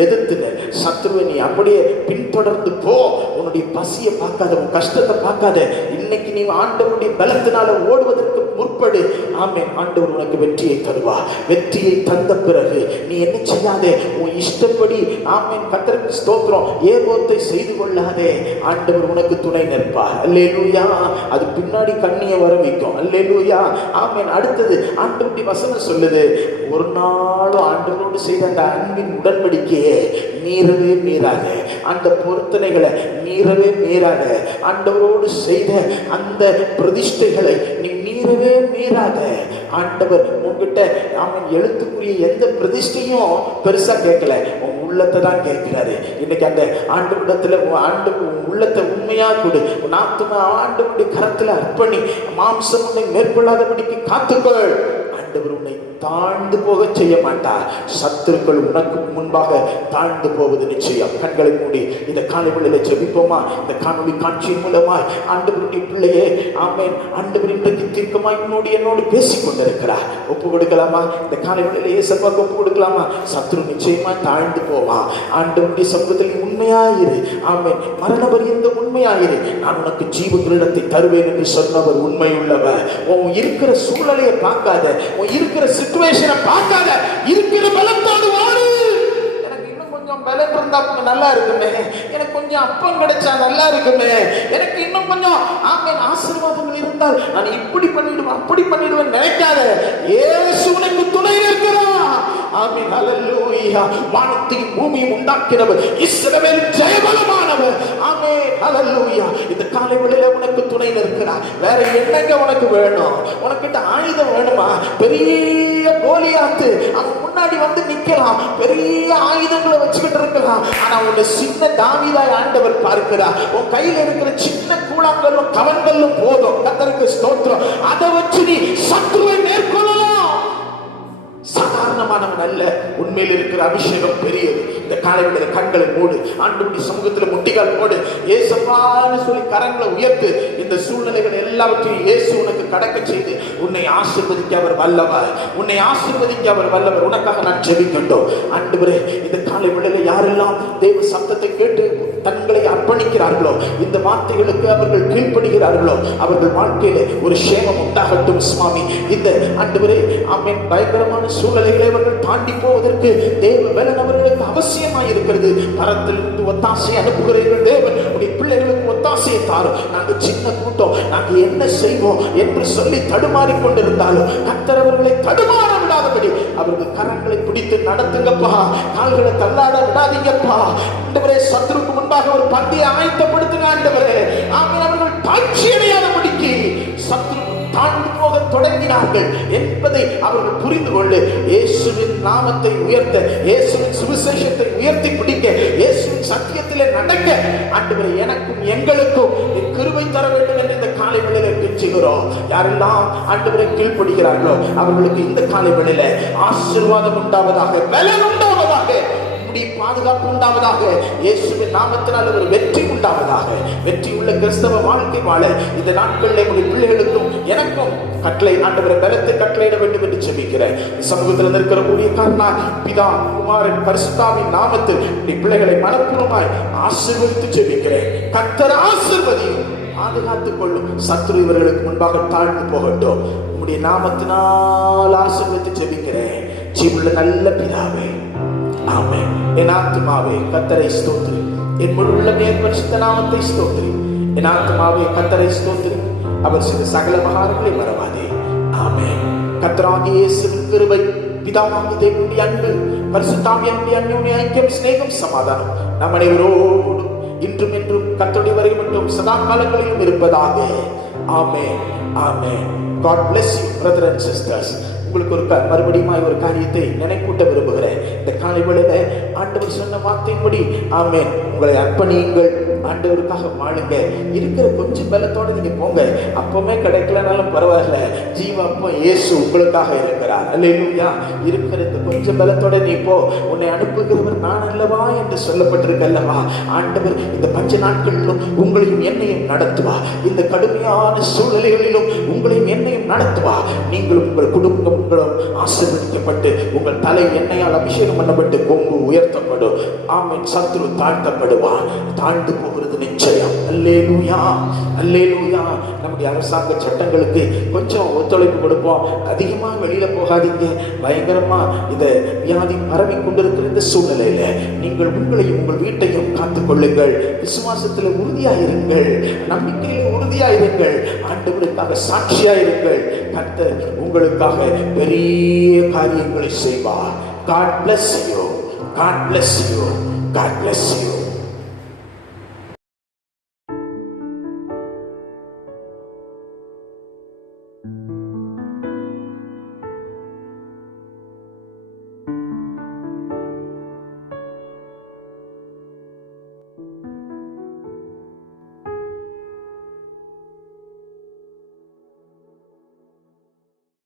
எதிர்த்து சத்ருவை நீ அப்படியே பின்தொடர்ந்து போ. உன்னுடைய பசியை பார்க்காத, உன் கஷ்டத்தை பார்க்காத. இன்னைக்கு நீ ஆண்டவருடைய பலத்தினால ஓடுவதற்கு முற்படு. ஆமென். ஆண்டவர் உனக்கு வெற்றியை தருவா. வெற்றியை தந்த பிறகு நீ என்ன செய்யாதே, உன் இஷ்டப்படி ஆமென் கர்த்தருக்கு ஸ்தோத்திரம் ஏகோத்தை செய்து கொள்ளாதே. ஆண்டவர் உனக்கு துணை நிற்பார். அல்லேலூயா. அது பின்னாடி கண்ணியை வர வைக்கும். அல்லேலூயா. ஆமென். அடுத்தது ஆண்டவருடைய வசனம் சொல்லுது, ஒரு நாளும் ஆண்டவரோடு செய்த அந்த அன்பின் உடன்படிக்கையே மீறவே மீறாத, அந்த பொருத்தனைகளை மீறவே மீறாத, ஆண்டவரோடு செய்த அந்த பிரதிஷ்டைகளை நீ மீறவே மீறாத. ஆண்டவர் உங்ககிட்ட அவன் எழுத்துக்குரிய எந்த பிரதிஷ்டையும் பெருசா கேட்கல, உன் உள்ளத்தை தான் கேட்கிறாரு. இன்னைக்கு அந்த ஆண்டவரிடத்துல ஆண்டு உள்ளத்தை உண்மையா கொடு. உன் ஆத்துமா ஆண்டவருடைய கரத்துல அர்ப்பணி. மாம்சம் உன்னை மேற்கொள்ளாதபடிக்கு காத்துக்கொள். ஆண்டவர் உன்னை தாழ்ந்து போக செய்ய மாட்டார். சத்துருக்கள் உனக்கு முன்பாக தாழ்ந்து போவது நிச்சயம். கண்களை மூடி இந்த காலை வேளையில ஜெபிப்போமா? இந்த காணொளி காட்சியின் மூலமா ஆண்டவருடைய பிள்ளையே ஆமென், ஆண்டவர் இன்றைக்கு தீர்க்கமாய் என்னோடு பேசிக் கொண்டிருக்கிறார். ஒப்பு கொடுக்கலாமா? இந்த காலை வேளையில இயேசுவுக்கு ஒப்பு கொடுக்கலாமா? சத்துரு நிச்சயமா தாழ்ந்து போவா. ஆண்டவருடைய சமூகத்தில் உண்மையாயிரு. ஆமென். மரண பரியந்த உண்மையாயிரு. நான் உனக்கு ஜீவ கிரீடத்தை தருவேன் என்று சொன்னவர் உண்மை உள்ளவர். உன் இருக்கிற சூழ்நிலையை பார்க்காத, உன் இருக்கிற சிச்சுவேஷனை பார்க்காத, இருக்கிற பலத்தோடு வாழு. எனக்கு இன்னும் கொஞ்சம் பலம் இருந்தா நல்லா இருக்குமே, எனக்கு கொஞ்சம் அப்பம் கிடைச்சா நல்லா இருக்குமே, எனக்கு இன்னும் கொஞ்சம் ஆமென் ஆசீர்வாதங்கள் இருந்தால் நான் இப்படி பண்ணிடுவேன் அப்படி பண்ணிடுவேன் நினைக்காத. இயேசு உனக்கு துணை இருக்கிறார். ஆமென் ஹalleluya. வானத்தையும் பூமியும் உண்டாக்கினவர் இஸ்ரவேல் ஜெயபலமானவர். ஆமென் ஹalleluya. இந்த காலை வேளையில உனக்கு துணை நிற்கிறார். வேற என்னங்க உனக்கு வேணும்? உனக்கிட்ட ஆயுதம் வேணுமா? பெரிய கோலியாத்து அவன் முன்னாடி வந்து நிக்கலாம், பெரிய ஆயுதங்களை வச்சுக்கிட்டு இருக்கலாம். ஆனா உன்னை சின்ன தாவீதாய் ஆண்டவர் பார்க்கிறார். உன் கையில இருக்கிற சின்ன கூழாங்கல்லும் கவன்களும் போதும். கர்த்தருக்கு ஸ்தோத்திரம். அதை வச்சு நீ சத்துருவை மேற்கொள்ளலாம். சாதாரணமானவன் அல்ல. உண்மையில் இருக்கிற அபிஷேகம் பெரியது. இந்த காலையில கண்களை மூடு, ஆண்டவருடைய சமூகத்தில் முட்டிகால் போடு, ஏசப்பான்னு சொல்லி கரங்களை உயர்த்து. இந்த சூழ்நிலைகள் எல்லாவற்றையும் இயேசு உனக்கு கடக்க செய்து உன்னை ஆசீர்வதிக்க அவர் வல்லவர். உன்னை ஆசீர்வதிக்க அவர் வல்லவர். உனக்காக நான் ஜெபிக்கட்டும். ஆண்டவரே, இந்த காலை வேளையில யாரெல்லாம் தேவ சத்தத்தை கேட்டு தங்களை அர்ப்பணிக்கிறார்களோ, இந்த வார்த்தைகளுக்கு அவர்கள் கீழ்ப்படுகிறார்களோ, அவர்கள் வாழ்க்கையில ஒரு சேமம் உண்டாகட்டும் சுவாமி. இந்த ஆண்டவரே ஆமென் பயங்கரமான சூழ்நிலைகளை அவர்கள் தாண்டி போவதற்கு தேவ பலன் அவர்களுக்கு அவசியமாய் இருக்கிறது. பரத்திலிருந்து ஒத்தாசை அனுப்புகிறீர்கள் தேவன். உடைய பிள்ளைகளுக்கு ஒத்தாசையை தாரும். நாங்கள் சின்ன கூட்டம், நாங்கள் என்ன செய்வோம் என்று சொல்லி தடுமாறி கொண்டிருந்தாலும் கர்த்தர் அவர்களை தடுமாற விடாதபடி அவர்கள் கரங்களை பிடித்து நடத்துங்கப்பா. கால்களை தள்ளாட விடாதீங்கப்பா. ஆண்டவரே, சத்துருக்கு முன்பாக ஒரு பந்தியை ஆயத்தப்படுத்துங்க ஆண்டவரே. ஆமென். அவர்கள் தாட்சி அடையாதபடிக்கு சத்துரு தாண்டி போக தொடங்கினார்கள் என்பதை அவர்கள் புரிந்து கொண்டு இயேசுவின் நாமத்தை உயர்த்த, இயேசுவின் சுவிசேஷத்தை உயர்த்தி பிடிக்க, இயேசுவின் சத்தியத்திலே நடக்க ஆண்டவரே எனக்கும் எங்களுக்கும் கிருபை தர வேண்டும் என்று இந்த காலை வேளையில கெஞ்சுகிறோம். யாரெல்லாம் ஆண்டவரை கீழ்ப்படுகிறார்களோ அவர்களுக்கு இந்த காலை வேளையில ஆசீர்வாதம் உண்டாவதாக, பலன் உண்டாவதாக, பாதுகாப்பு உண்டாவதாக, இயேசுவின் நாமத்தினால் ஒரு வெற்றி உண்டாவதாக. வெற்றி உள்ள கிறிஸ்தவ வாழ்க்கை வாழ இந்த நாட்களில் உங்களுடைய பிள்ளைகளுக்கும் எனக்கும் கட்டளை ஆண்டவரை பலத்தை கட்டளையிட வேண்டும் என்று ஜெபிக்கிறேன். சமூகத்தில் இருக்கிற ஊழியக்காரனா பிதா குமாரன் பரிசுத்தாவின் நாமத்தில் உங்களுடைய பிள்ளைகளை மனப்பூர்வமாய் ஆசீர்வதித்து ஜெபிக்கிறேன். கர்த்தர் ஆசீர்வதியும், பாதுகாத்துக் கொள்ளும். சத்துரு இவர்களுக்கு முன்பாக தாழ்ந்து போகட்டும். உங்களுடைய நாமத்தினால் ஆசீர்வதித்து ஜெபிக்கிறேன். ஜீவனுள்ள நல்ல பிதாவே, ஆமென். என் ஆத்துமாவே கர்த்தரை ஸ்தோத்திரி, என் முழு உள்ளமே பரிசுத்த நாமத்தை ஸ்தோத்திரி. என் ஆத்துமாவே கர்த்தரை ஸ்தோத்திரி, அவர் செய்த சகல மகாரங்களை மறவாதே. ஆமென். கர்த்தராகிய இயேசுவின் கிருபை, பிதாவாகிய தேவனுடைய அன்பு, பரிசுத்தாவியானுடைய அன்யோன்ய ஐக்கியம், சிநேகம், சமாதானம் நம் அனைவரோடும் இன்றும் என்றும் கர்த்தருடைய வருகை மட்டும் சதா காலங்களிலும் இருப்பதாக. ஆமென். ஆமென். God bless you brothers and sisters. உங்களுக்கு ஒரு மறுபடியும் ஒரு காரியத்தை நினைப்பூட்ட விரும்புகிறேன். இந்த காலை வேளையில ஆண்டவர் சொன்ன வார்த்தையின்படி ஆமென் உங்களை அர்ப்பணியுங்கள், ஆண்டவருக்காக வாழுங்க. இருக்கிற கொஞ்சம் பலத்தோட நீங்க போங்க. அப்பவுமே கிடைக்கலனாலும் பரவாயில்ல, ஜீவ அப்பா இயேசு உங்களுக்காக இருக்கிறார். அல்லேலூயா. இருக்கிற இந்த கொஞ்சம் பலத்தோட நீ போ. உன்னை அனுப்புகிறவர் நான் அல்லவா என்று சொல்லப்பட்டிருக்கு அல்லவா. ஆண்டவர் இந்த பஞ்ச நாட்களிலும் உங்களையும் என்னையும் நடத்துவா. இந்த கடுமையான சூழ்நிலைகளிலும் உங்களையும் என்னையும் நடத்துவா. நீங்களும் உங்கள் குடும்பம் ஆசீர்வதிக்கப்பட்டு உங்கள் தலை எண்ணெயால் அபிஷேகம் பண்ணப்பட்டு கொம்பு உயர்த்தப்படும். ஆமென். சத்துரு தாழ்த்தப்படுவான். தாழ்ந்து போகிறது நிச்சயம். அல்லேலூயா. அல்லேலூயா. நம்முடைய அரசாங்க சட்டங்களுக்கு கொஞ்சம் ஒத்துழைப்பு கொடுப்போம். அதிகமா வெளியில போகாதீங்க. பயங்கரமா இந்த வியாதி பரவி கொண்டிருக்கிற இந்த சூழ்நிலையில நீங்கள் உங்களையும் உங்கள் வீட்டையும் காத்துக் கொள்ளுங்கள். விசுவாசத்தில் உறுதியாயிருங்கள், நம்பிக்கையில் உறுதியாயிருங்கள், ஆண்டவருக்காக சாட்சியாயிருங்கள். கர்த்தர் உங்களுக்காக பெரிய காரியங்களை செய்வார். God bless you. God bless you. God bless you.